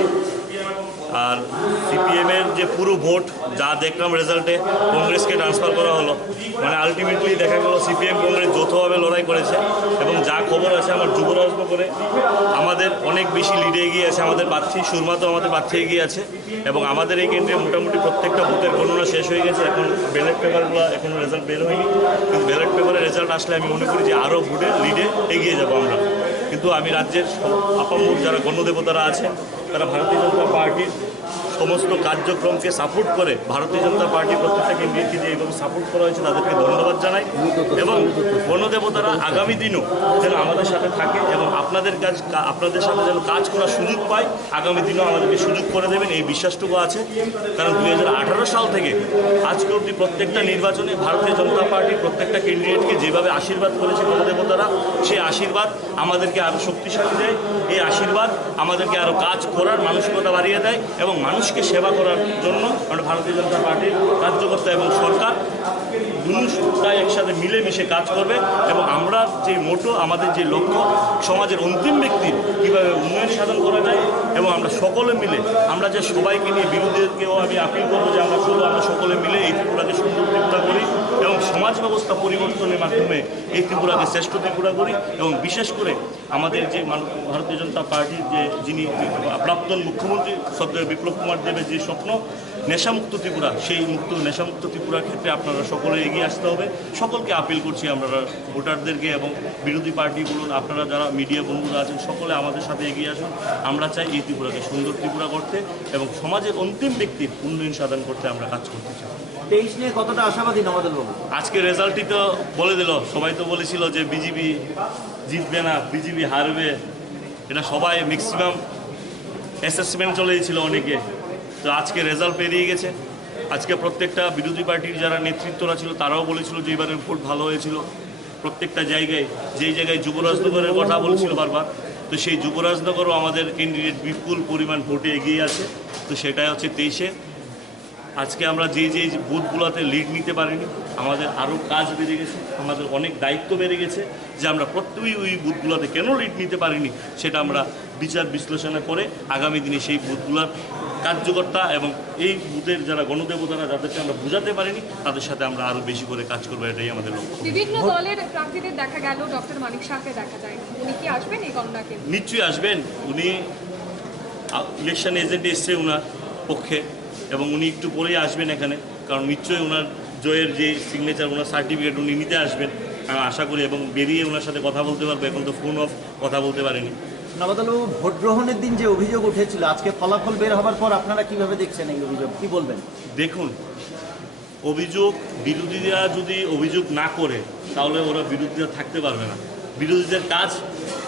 আর সিপিএমের যে পুরো ভোট যা দেখলাম রেজাল্টে কংগ্রেসকে ট্রান্সফার করা হলো, মানে আলটিমেটলি দেখা গেল সিপিএম কংগ্রেস যৌথভাবে লড়াই করেছে। এবং যা খবর আছে আমার যুবরাজনগর করে আমাদের অনেক বেশি লিডে এগিয়ে আছে আমাদের প্রার্থী, সুরমাতেও আমাদের প্রার্থী এগিয়ে আছে। এবং আমাদের এই কেন্দ্রে মোটামুটি প্রত্যেকটা বুথের গণনা শেষ হয়ে গেছে, এখন ব্যালট পেপারগুলো এখনও রেজাল্ট বের হয়নি। কিন্তু ব্যালট পেপারের রেজাল্ট আসলে আমি মনে করি যে আরও ভোটে লিডে এগিয়ে যাব আমরা। কিন্তু আমি রাজ্যের আপামর যারা গণদেবতারা আছে তারা ভারতীয় জনতা পার্টির সমস্ত কার্যক্রমকে সাপোর্ট করে, ভারতীয় জনতা পার্টি প্রত্যেকটা কেন্দ্রকে যে এইভাবে সাপোর্ট করা হয়েছে তাদেরকে ধন্যবাদ জানাই। এবং গণদেবতারা আগামী দিনও যেন আমাদের সাথে থাকে এবং আপনাদের সাথে যেন কাজ করার সুযোগ পায়, আগামী দিনও আমাদেরকে সুযোগ করে দেবেন এই বিশ্বাসটুকু আছে। কারণ 2018 সাল থেকে আজকে অবধি প্রত্যেকটা নির্বাচনে ভারতীয় জনতা পার্টি প্রত্যেকটা ক্যান্ডিডেটকে যেভাবে আশীর্বাদ করেছে গণদেবতারা, সেই আশীর্বাদ আমাদেরকে আরও শক্তিশালী দেয়। এই আশীর্বাদ আমাদেরকে আরও কাজ করার মানসিকতা বাড়িয়ে দেয় এবং মানুষকে সেবা করার জন্য আমরা ভারতীয় জনতা পার্টির কার্যকর্তা এবং সরকার দুটাই একসাথে মিলেমিশে কাজ করবে। এবং আমরা যে মোটো, আমাদের যে লক্ষ্য, সমাজের অন্তিম ব্যক্তির কীভাবে উন্নয়ন সাধন করা যায় এবং আমরা সকলে মিলে, আমরা যে সবাইকে নিয়ে বিরোধীদেরকেও আমি আপিল করবো যে আমরা সকলে মিলে এই ত্রিপুরাকে সুন্দর ত্রিপুরা করি এবং সমাজ ব্যবস্থা পরিবর্তনের মাধ্যমে এই ত্রিপুরাকে শ্রেষ্ঠ ত্রিপুরা করি। এবং বিশেষ করে আমাদের যে ভারতীয় জনতা পার্টির যিনি প্রাক্তন মুখ্যমন্ত্রী শ্রদ্ধেয় বিপ্লব কুমার দেবের যে স্বপ্ন নেশামুক্ত ত্রিপুরা, সেই নেশামুক্ত ত্রিপুরার ক্ষেত্রে আপনারা সকলে এগিয়ে আসতে হবে। সকলকে আপিল করছি আমরা ভোটারদেরকে এবং বিরোধী পার্টিগুলো, আপনারা যারা মিডিয়া বন্ধুরা আছেন সকলে আমাদের সাথে এগিয়ে আসুন। আমরা চাই এই ত্রিপুরাকে সুন্দর ত্রিপুরা করতে এবং সমাজের অন্তিম ব্যক্তির উন্নয়ন সাধন করতে আমরা কাজ করতে চাই। 23 নিয়ে কতটা আশাবাদী নবাদল বাবু? আজকে রেজাল্টই তো বলে দিল, সবাই তো বলেছিল যে বিজেপি জিতবে না, বিজেপি হারবে, এটা সবাই ম্যাক্সিমাম অ্যাসেসমেন্ট চলে গেছিল অনেকে। তো আজকে রেজাল্ট পেরিয়ে গেছে। আজকে প্রত্যেকটা বিরোধী পার্টির যারা নেতৃত্বরা ছিল তারাও বলেছিল যে এবারের ভোট ভালো হয়েছিল। প্রত্যেকটা জায়গায়, যেই জায়গায় যুবরাজনগরের কথা বলেছিল বারবার, তো সেই যুবরাজনগরও আমাদের ক্যান্ডিডেট বিপুল পরিমাণ ভোটে এগিয়ে আছে। তো সেটাই হচ্ছে 23-এ। আজকে আমরা যে বুথগুলোতে লিড নিতে পারিনি, আমাদের আরও কাজ বেড়ে গেছে, আমাদের অনেক দায়িত্ব বেড়ে গেছে যে আমরা প্রত্যেকই ওই বুথগুলোতে কেন লিড নিতে পারিনি সেটা আমরা বিচার বিশ্লেষণা করে আগামী দিনে সেই বুথগুলোর কার্যকর্তা এবং এই বুথের যারা গণদেবতারা যাদেরকে আমরা বোঝাতে পারিনি তাদের সাথে আমরা আরও বেশি করে কাজ করবো, এটাই আমাদের লক্ষ্য। বিভিন্ন দলের প্রার্থীদের দেখা গেল, ডক্টর মানিক শাহকে দেখা যায়, উনি কি আসবেন এই গণনাকে? নিশ্চয়ই আসবেন। উনি ইলেকশন এজেন্টে এসছে ওনার পক্ষে এবং উনি একটু পরেই আসবেন এখানে, কারণ নিশ্চয়ই ওনার জয়ের যে সিগনেচার, ওনার সার্টিফিকেট উনি নিতে আসবেন আমি আশা করি, এবং বেরিয়ে ওনার সাথে কথা বলতে পারবো। এখন তো ফোন অফ কথা বলতে পারেনি। নবাদলবাবু, ভোট গ্রহণের দিন যে অভিযোগ উঠেছিল, আজকে ফলাফল বের হবার পর আপনারা কিভাবে দেখছেন এই অভিযোগ, কি বলবেন? দেখুন, অভিযোগ বিরোধীরা যদি অভিযোগ না করে তাহলে ওরা বিরোধীরা থাকতে পারবে না। বিরোধীদের কাজ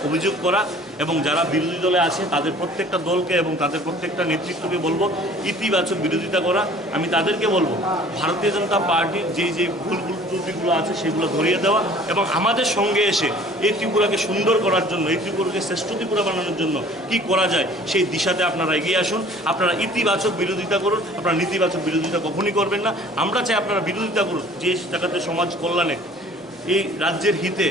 অভিযোগ করা, এবং যারা বিরোধী দলে আছে তাদের প্রত্যেকটা দলকে এবং তাদের প্রত্যেকটা নেতৃত্বকে বলবো ইতিবাচক বিরোধিতা করা। আমি তাদেরকে বলবো ভারতীয় জনতা পার্টির যে ভুল ত্রুটিগুলো আছে সেগুলো ধরিয়ে দেওয়া এবং আমাদের সঙ্গে এসে এই ত্রিপুরাকে সুন্দর করার জন্য, এই ত্রিপুরাকে শ্রেষ্ঠ ত্রিপুরা বানানোর জন্য কি করা যায় সেই দিশাতে আপনারা এগিয়ে আসুন। আপনারা ইতিবাচক বিরোধিতা করুন, আপনারা নেতিবাচক বিরোধিতা কখনই করবেন না। আমরা চাই আপনারা বিরোধিতা করুন যে জায়গাতে সমাজ কল্যাণে, এই রাজ্যের হিতে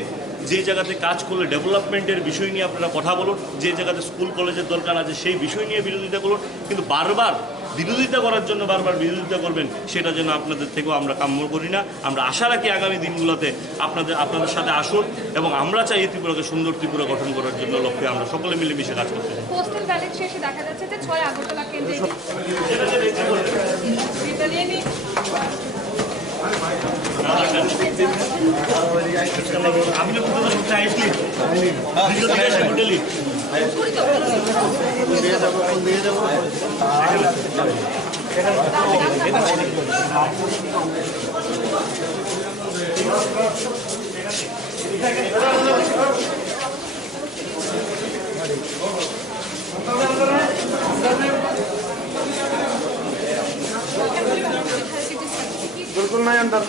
যে জায়গাতে কাজ করলে ডেভেলপমেন্টের বিষয় নিয়ে আপনারা কথা বলুন, যে জায়গাতে স্কুল কলেজের দরকার আছে সেই বিষয় নিয়ে বিরোধিতা করুন। কিন্তু বারবার বিরোধিতা করার জন্য বারবার বিরোধিতা করবেন সেটা যেন আপনাদের থেকেও আমরা কাম্য করি না। আমরা আশা রাখি আগামী দিনগুলোতে আপনাদের সাথে আসুন এবং আমরা চাই এই ত্রিপুরাকে সুন্দর ত্রিপুরা গঠন করার জন্য লক্ষ্যে আমরা সকলে মিলেমিশে কাজ করতে চাই। পোস্টাল ব্যালট শেষে দেখা যাচ্ছে যে 6 আগরতলা কেন্দ্রে আপনি সবচেয়ে আইসলি बिल्कुल नहीं अंदर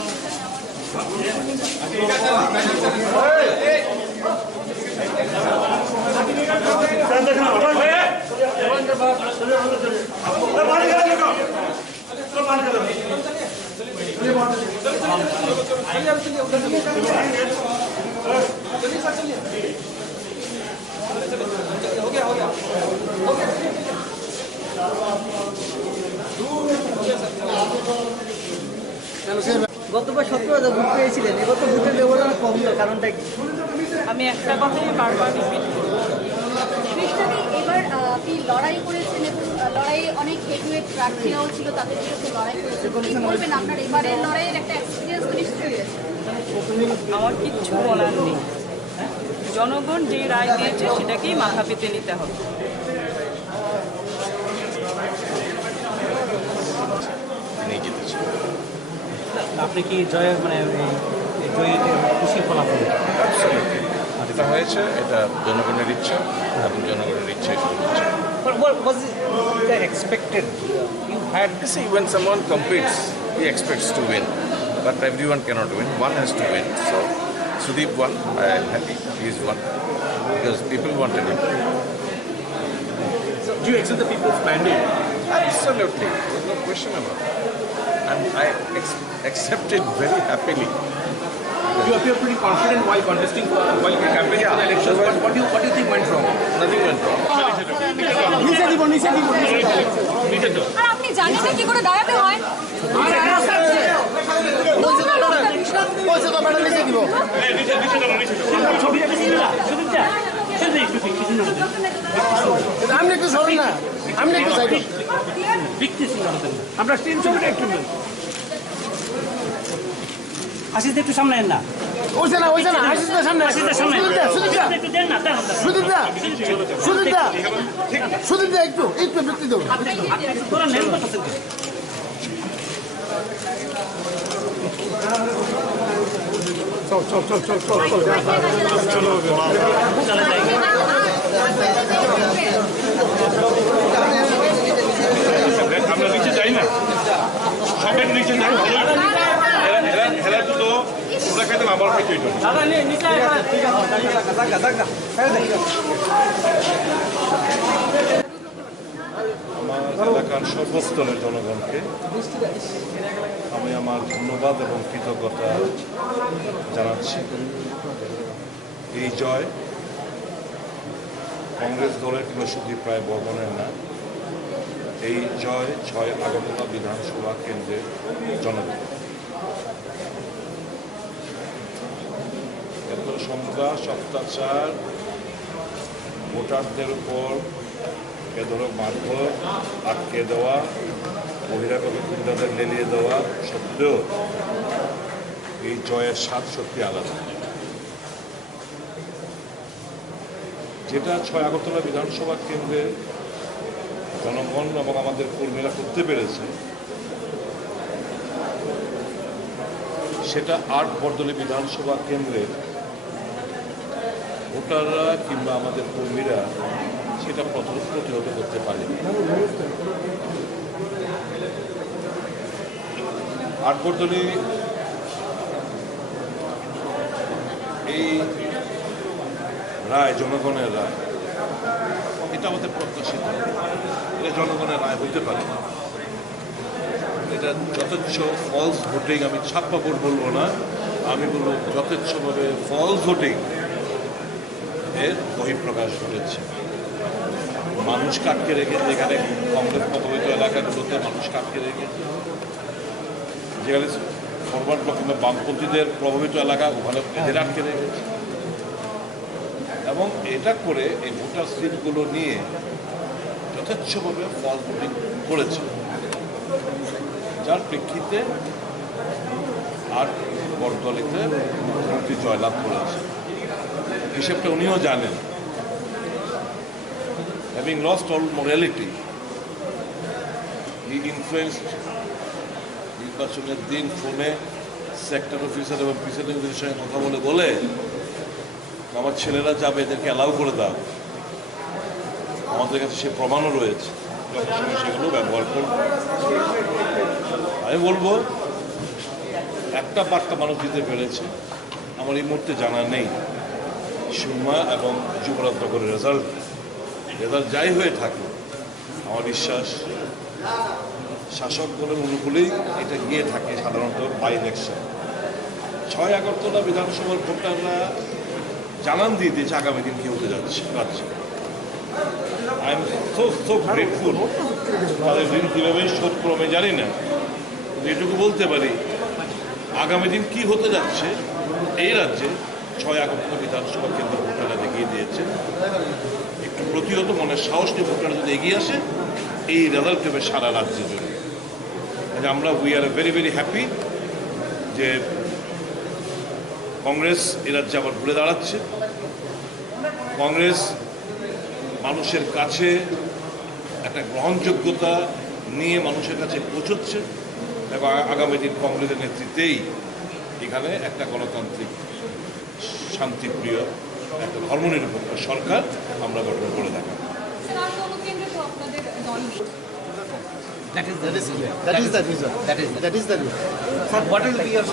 গতবার 17,000 ভোট পেয়েছিলেন, এবার তো ভোটের ব্যবধান কম, কারণটা কি? আমি একটা কথাই বারবার রিপিট করব, কৃষ্ণাদি এবার আপনি লড়াই করেছেন এবং লড়াইয়ে অনেক হেভিওয়েট প্রার্থীরাও ছিল, তাদের বিরুদ্ধে লড়াই করেছেন। কি বলবেন আপনার এবারের লড়াইয়ের একটা এক্সপিরিয়েন্স তো নিশ্চয়ই আছে? আমার কিচ্ছু বলার নেই। জনগণ যে রায় দিয়েছে সেটাকেই মাথা পেতে নিতে হবে। নিয়ে যেতেছে। আপনি কি জয় মানে জয়ীতে খুশি ফলাফল? যেটা হয়েছে এটা জনগণের ইচ্ছা এবং জনগণের ইচ্ছাই শুরু হচ্ছে। What was the expected? You had See, when someone competes, he expects to win, but everyone cannot win. One has to win. So, Sudeep won. I am happy he is won because people wanted him. Do you accept the people's mandate? Absolutely, there's no question about it. And I accept it very happily. You appear pretty confident while contesting, while campaigning for the elections. But what do you think went wrong? Nothing went wrong. আর আপনি জানেন না কি করে দাঁড়াতে হয়? আমি একটু সরেন না, আমি একটু সাইড আমরা স্ক্রিন ছবিটা একটু আশিস একটু সামনে না, ওইছে না আশিসের সামনে, সুদীপ দা একটু ব্যক্তি দেবো। আমরা নিচে যাই না, সবাই নিচে যাই, হেরা তো ওরা খাইতে আবার খাইতে হইতো। আমার এলাকার সর্বস্তরের জনগণকে আমি আমার ধন্যবাদ এবং কৃতজ্ঞতা জানাচ্ছি। এই জয় কংগ্রেস দলের কিংবা সুদীপ রায় বর্মনের না, এই জয় 6 আগরতলা বিধানসভা কেন্দ্রের জনগণ। এত সন্ত্রাস অত্যাচার, ভোটারদের উপর এ ধরনের মারধর, আটকে দেওয়া, বহিরাগত গুন্ডাদের লেলিয়ে দেওয়া সত্ত্বেও এই জয়ের স্বাদ সত্যি আলাদা। যেটা 6 আগরতলা বিধানসভা কেন্দ্রে জনগণ এবং আমাদের কর্মীরা করতে পেরেছে, সেটা ৮ বরদলী বিধানসভা কেন্দ্রের ভোটাররা কিংবা আমাদের কর্মীরা সেটা প্রতিহত করতে পারে। ৮ বরদলী এই রায় জনগণের রায়, এটা আমাদের প্রত্যাশিত, এটা জনগণের রায় হইতে পারে না। এটা যথেচ্ছ ফলস ভোটিং, আমি ছাপ্পা ভোট বলবো না, আমি বলবো যথেচ্ছভাবে ফলস ভোটিং এর বহিঃপ্রকাশ ঘটেছে। মানুষকে আটকে রেখে, যেখানে কংগ্রেস প্রভাবিত এলাকাগুলোতে মানুষকে আটকে রেখে, যেখানে ফরওয়ার্ড ব্লক কিংবা বামপন্থীদের প্রভাবিত এলাকা, ওখানে এদের আটকে রেখেছে এবং এটা করে এই ভোটার স্লিপগুলো নিয়ে যথেচ্ছভাবে ফলস ভোটিং করেছে, যার প্রেক্ষিতে ৮ বরদলীতে মুখ্যমন্ত্রী জয়লাভ করেছে। হিসেবটা উনিও জানেন। হ্যাভিং লস্ট অল মোরালিটি, হি ইনফ্লুয়েন্সড নির্বাচনের দিন ফোনে সেক্টর অফিসার এবং প্রিসাইডিং সঙ্গে কথা বলে আমার ছেলেরা যাবে, এদেরকে অ্যালাউ করে দাও। আমাদের কাছে সে প্রমাণও রয়েছে, যথাসময় সেগুলো ব্যবহার করব। আমি বলবো একটা বার্তা মানুষ দিতে পেরেছে, আমার এই মুহূর্তে জানা নেই সুরমা এবং যুবরাজনগরের রেজাল্ট যাই হয়ে থাকে, আমার বিশ্বাস শাসক দলের অনুকূলেই এটা গিয়ে থাকে সাধারণত বাই ইলেকশন। ৬ আগরতলা বিধানসভার ভোটাররা জানান দিয়ে দিয়েছে আগামী দিন কি হতে যাচ্ছে। I am so grateful. তাদের ঋণ কীভাবে শোধ ক্রমে জানি না, যেটুকু বলতে পারি আগামী দিন কি হতে যাচ্ছে এই রাজ্যে ৬ আগরতলা বিধানসভা কেন্দ্র ভোটাররা দেখিয়ে দিয়েছে। একটু প্রতিহত মনের সাহস নিয়ে ভোটাররা যদি এগিয়ে আসে, এই রেজাল্ট হবে সারা রাজ্যের জন্য। আমরা we are very very happy যে কংগ্রেস এ রাজ্যে আবার ঘুরে দাঁড়াচ্ছে। কংগ্রেস মানুষের কাছে একটা গ্রহণযোগ্যতা নিয়ে মানুষের কাছে পৌঁছচ্ছে এবং আগামী দিন কংগ্রেসের নেতৃত্বেই এখানে একটা গণতান্ত্রিক শান্তিপ্রিয় একটা ধর্মনিরপেক্ষ সরকার আমরা গঠন করে দেখাবো। That is the result. That is the result. Sir, what will be your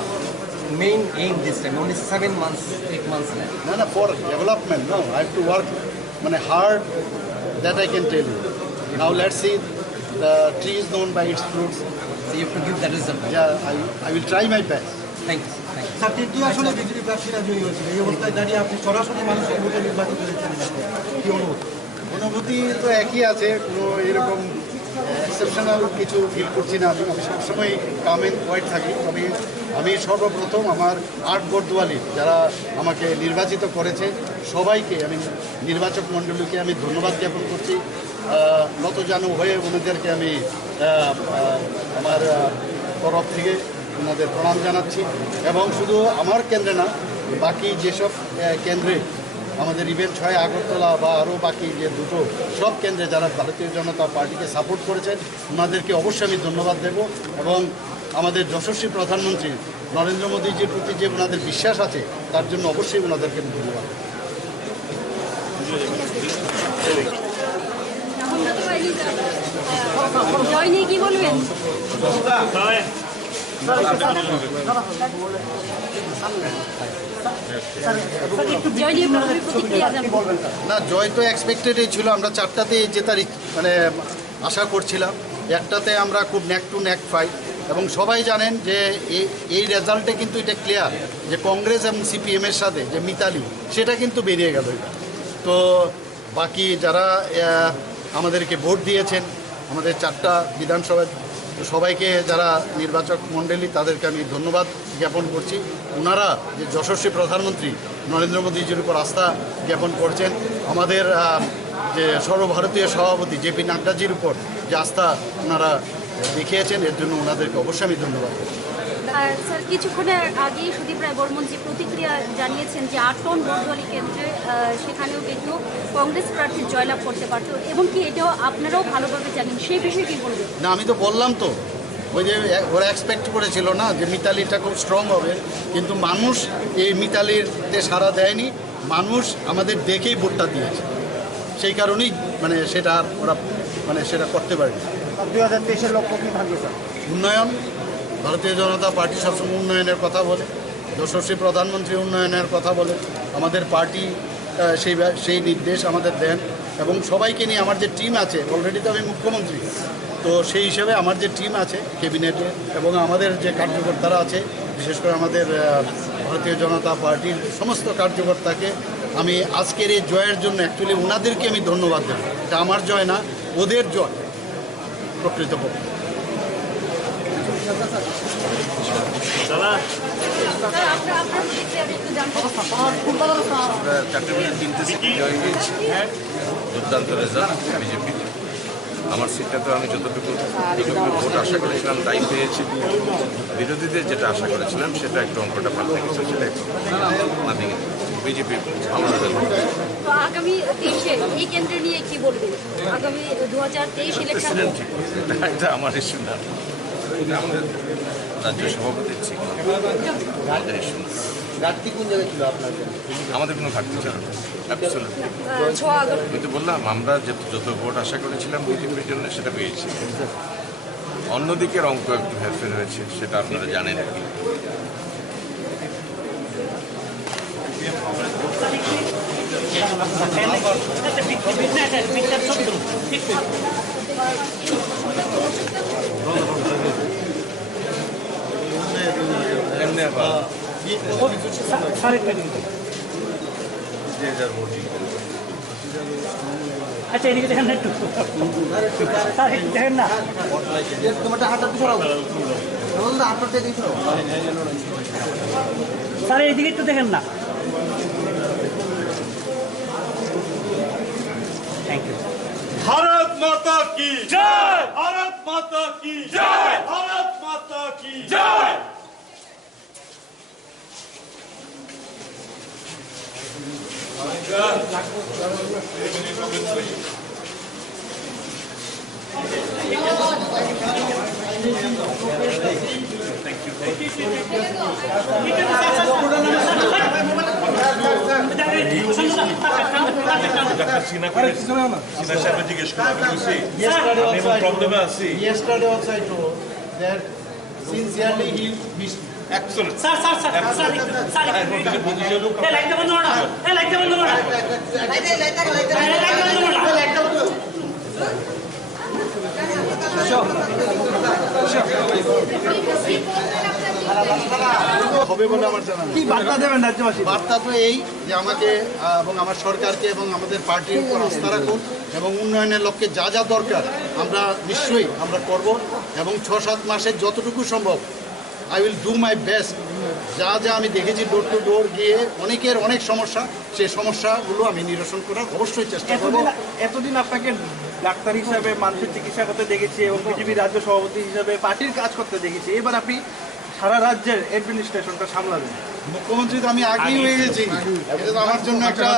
main aim this time? Only 7 months, 8 months left. No, for development, no. I have to work hard, that I can tell you. Now let's see, the tree is known by its fruits. So you have to give that result. Yeah, I will try my best. Thank you. Thank you. Sir, তৃতীয় আসলে বিজেপি প্রার্থীরা জয়ী হয়েছিল, এই অবস্থায় দাঁড়িয়ে আপনি সরাসরি মানুষের ভোটে নির্বাচিত হয়েছেন, কি অনুভূতি? অনুভূতি তো একই আছে, কোনো এরকম এক্সেপশনাল কিছু ফিল করছি না। আমি সবসময় কাম এন্ড কোয়াইট থাকি। তবে আমি সর্বপ্রথম আমার ৮ বরদোয়ালি যারা আমাকে নির্বাচিত করেছে সবাইকে, আমি নির্বাচক মণ্ডলীকে আমি ধন্যবাদ জ্ঞাপন করছি। নতজানু হয়ে ওনাদেরকে আমি আমার তরফ থেকে ওনাদের প্রণাম জানাচ্ছি। এবং শুধু আমার কেন্দ্রে না, বাকি যেসব কেন্দ্রে আমাদের ইভেন ৬ আগরতলা বা আরও বাকি যে দুটো সব কেন্দ্রে যারা ভারতীয় জনতা পার্টিকে সাপোর্ট করেছেন ওনাদেরকে অবশ্যই আমি ধন্যবাদ দেব। এবং আমাদের যশস্বী প্রধানমন্ত্রী নরেন্দ্র মোদীজির প্রতি যে ওনাদের বিশ্বাস আছে তার জন্য অবশ্যই ওনাদেরকে আমি ধন্যবাদ দেব। জয় নিয়ে কি বলবেন? জয় নিয়ে প্রতিক্রিয়া জানবো। না, জয় তো এক্সপেক্টেডই ছিল। আমরা 4টাতে জেতার আশা করছিলাম, একটাতে আমরা খুব নেক টু নেক ফাইট। এবং সবাই জানেন যে এই রেজাল্টে কিন্তু এটা ক্লিয়ার যে কংগ্রেস এবং সিপিএমের সাথে যে মিতালি সেটা কিন্তু বেরিয়ে গেল। তো বাকি যারা আমাদেরকে ভোট দিয়েছেন আমাদের 4টা বিধানসভায়, সবাইকে যারা নির্বাচক মণ্ডলী তাদেরকে আমি ধন্যবাদ জ্ঞাপন করছি। ওনারা যে যশস্বী প্রধানমন্ত্রী নরেন্দ্র মোদীজির উপর আস্থা জ্ঞাপন করছেন, আমাদের যে সর্বভারতীয় সভাপতি জেপি নাড্ডাজির উপর যে আস্থা ওনারা দেখিয়েছেন, এর জন্য ওনাদেরকে অবশ্যই আমি ধন্যবাদ করছি। আর স্যার, কিছুক্ষণের আগেই সুদীপ রায় বর্মন যে প্রতিক্রিয়া জানিয়েছেন যে ৮ টন বরদোয়ালি কেন্দ্রে সেখানেও কিন্তু কংগ্রেস প্রার্থীর জয়লাভ করতে পারত, এবং কি এটাও আপনারাও ভালোভাবে জানেন, সেই বিষয়ে কি বলবেন? না, আমি তো বললাম তো ওই যে ওরা এক্সপেক্ট করেছিল না যে মিতালিটা খুব স্ট্রং হবে, কিন্তু মানুষ এই মিতালিতে সাড়া দেয়নি। মানুষ আমাদের দেখেই ভোটটা দিয়েছে, সেই কারণেই মানে সেটা আর ওরা মানে সেটা করতে পারেনি। 2023-এর লক্ষ্য কি থাকবে স্যার? উন্নয়ন, ভারতীয় জনতা পার্টি সবসময় উন্নয়নের কথা বলে, যশস্বী প্রধানমন্ত্রী উন্নয়নের কথা বলে, আমাদের পার্টি সেই নির্দেশ আমাদের দেন, এবং সবাইকে নিয়ে আমার যে টিম আছে, অলরেডি তো আমি মুখ্যমন্ত্রী, তো সেই হিসেবে আমার যে টিম আছে ক্যাবিনেটে এবং আমাদের যে কার্যকর্তারা আছে, বিশেষ করে আমাদের ভারতীয় জনতা পার্টির সমস্ত কার্যকর্তাকে আমি আজকের এই জয়ের জন্য অ্যাকচুয়ালি ওনাদেরকে আমি ধন্যবাদ দেব। এটা আমার জয় না, ওদের জয় প্রকৃতপক্ষে। দাদা আমরা 3টি সিটি জয় পেয়েছি, দুর্দান্ত রেজাল্ট বিজেপি। আমার সিটটা তো আমি যতটুকু ভোট আশা করেছিলাম তাই পেয়েছি। বিরোধীদের যেটা আশা করেছিলাম সেটা একটু অঙ্কটা পাল্টে গেছে, সেটা একটু নাথিং। বিজেপি ভালো রেজাল্ট। তো আগামী 23-এ এই কেন্দ্র নিয়ে কি বলবেন? আগামী 2023 ইলেকশন এটা আমার ইস্যু না, এটা আমাদের রাজ্য সভাপতির ঠিক আমাদের ইস্যু না। ঘাটতি কোন জায়গায় ছিল আপনার? আমাদের কোনো ঘাটতি ছিল না, অ্যাবসলিউটলি। আমি তো বললাম আমরা যত ভোট আশা করেছিলাম বিজেপির জন্য সেটা পেয়েছি। অন্যদিকের অঙ্ক একটু হেরফের হয়েছে, সেটা আপনারা জানেন আর কি। এমনি আবার আচ্ছা এদিকে দেখেন না একটু, স্যার একটু দেখেন না, তোমারটা হাতটা সরাও, হাতটা দিয়ে সরাও স্যার, এইদিকে একটু দেখেন না। Thank you. भारत माता की जय, भारत माता की जय, भारत माता की जय। Yesterday also I told that sincerely he missed. Excellent. Sir sir sir sir sir এই লাইটটা বন্ধ করো না, এই লাইটটা বন্ধ করো না, লাইটটা বন্ধ করো। হবে বলে আমার জানা নেই। কি বার্তা দেবেন রাজ্যবাসী? বার্তা তো এই যে আমাকে এবং আমার সরকারকে এবং আমাদের পার্টির উপর আস্থা রাখুন, এবং উন্নয়নের লক্ষ্যে যা যা দরকার আমরা নিশ্চয়ই আমরা করব, এবং 6-7 মাসে যতটুকু সম্ভব I will do my best. যা যা আমি দেখেছি ডোর টু ডোর গিয়ে অনেকের অনেক সমস্যা, সেই সমস্যাগুলো আমি নিরসন করার অবশ্যই চেষ্টা করব। এতদিন আপনাকে ডাক্তার হিসাবে মানুষের চিকিৎসা করতে দেখেছি এবং বিজেপি রাজ্য সভাপতি হিসাবে পার্টির কাজ করতে দেখেছি, এবার আপনি সারা রাজ্যের অ্যাডমিনিস্ট্রেশনটা সামলাবেন। মুখ্যমন্ত্রী তো আমি আগেই হয়ে গেছি, এটা তো আমার জন্য একটা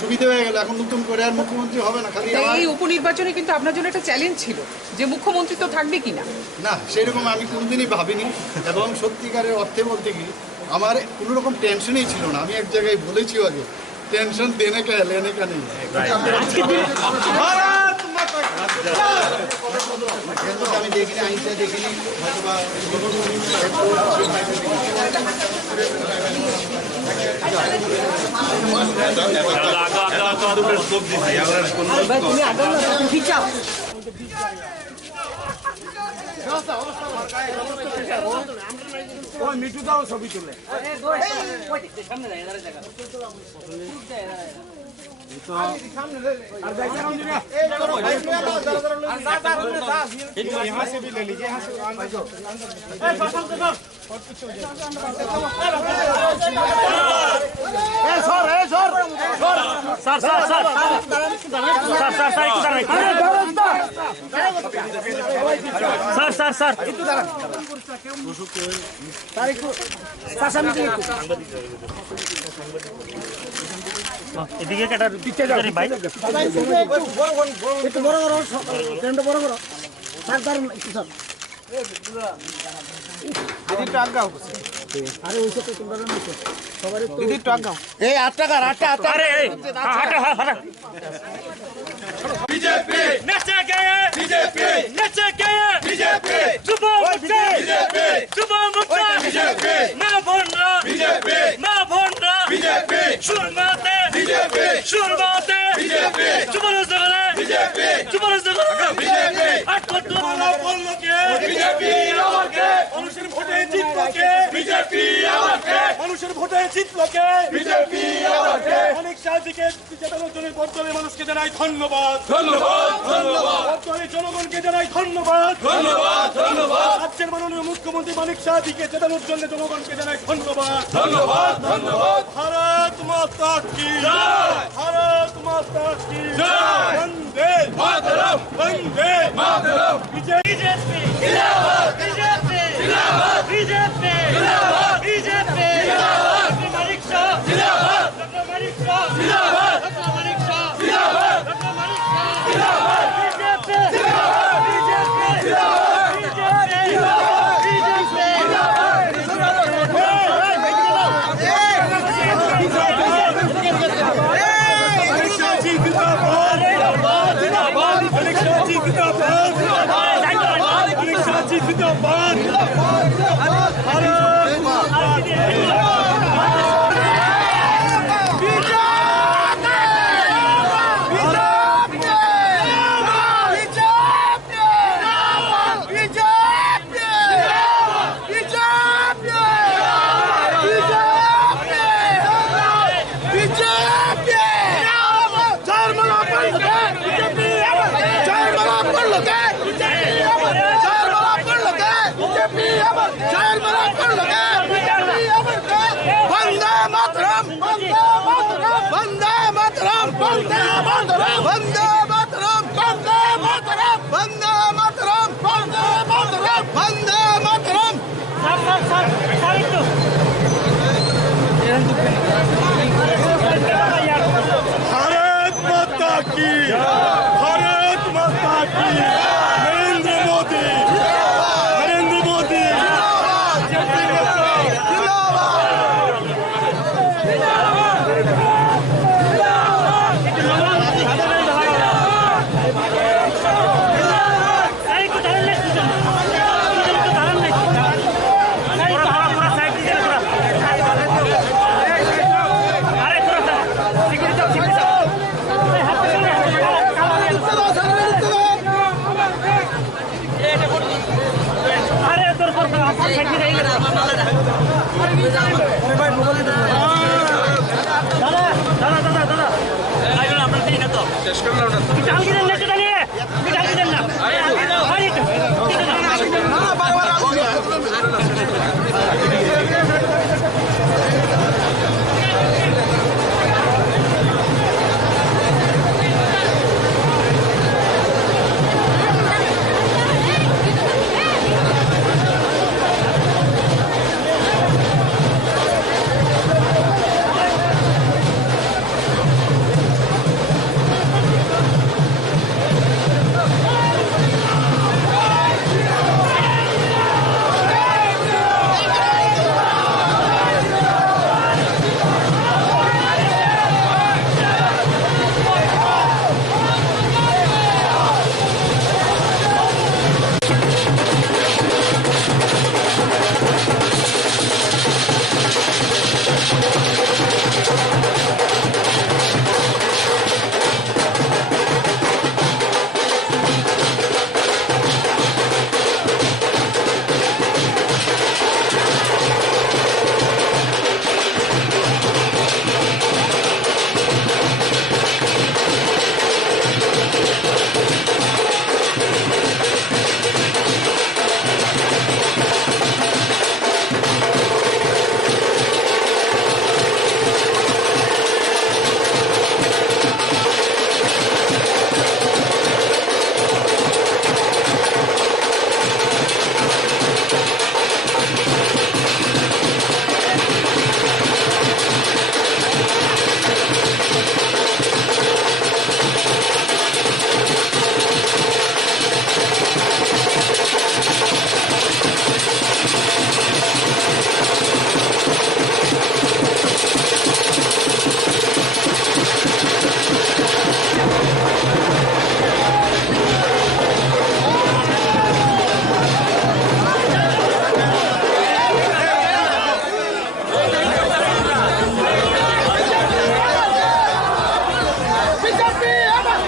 সুবিধা হয়ে গেল। এখন নতুন করে আর মুখ্যমন্ত্রী হবে না, খালি এই উপনির্বাচনে কিন্তু আপনার জন্য একটা চ্যালেঞ্জ ছিল যে মুখ্যমন্ত্রী তো থাকবে কিনা। না, সেরকম আমি কোনোদিনই ভাবিনি, এবং সত্যিকারের অর্থে বলতে কি আমার কোনো রকম টেনশনই ছিল না। আমি এক জায়গায় বলেছি আগে, টেনশন দেনে কা লেনে কা নেই। আমি দেখিনি, আইনটা দেখিনি, হয়তোবা মিঠু দাও ছবি তুলে। यहाँ से भी ले लीजिए, यहाँ से এদিকে একটা পিছিয়ে যাও ভাই, একটু বড় করো, বড় করো, বড় করো, স্যার দাঁড়ান একটু স্যার। দিদি একটু আগাও দিদি একটু আগাও এই 8 টাকা 8 টাকা আরে बीजेपी नचे गए बीजेपी नचे गए बीजेपी सुबह मुक्ति बीजेपी सुबह मुक्ति बीजेपी मैं भोंडा बीजेपी मैं भोंडा बीजेपी शुरुआते बीजेपी शुरुआते बीजेपी सुबह नजरे बीजेपी सुबह नजरे बीजेपी अटकटो वाला बोल के बीजेपी आवाज के अनुशर ভোটে জিতলোকে बीजेपी आवाज के अनुशर ভোটে জিতলোকে बीजेपी आवाज के অনেক সাথীকে জেতানোর জন্য বর্তমানে মানুষকে জানাই ধন্যবাদ ধন্যবাদ ধন্যবাদ বর্তমানে জনগণকে জানাই ধন্যবাদ ধন্যবাদ ধন্যবাদ রাজ্যের মাননীয় মুখ্যমন্ত্রী মানিক সাহাজিকে জেতানোর জন্য জনগণকে জানাই ধন্যবাদ ধন্যবাদ ধন্যবাদ ভারত মাতা কি জয় ভারত মাতা কি জয় বন্দে মাতরম বন্দে মাতরম বিজেপি জিন্দাবাদ বিজেপি জিন্দাবাদ বিজেপি জিন্দাবাদ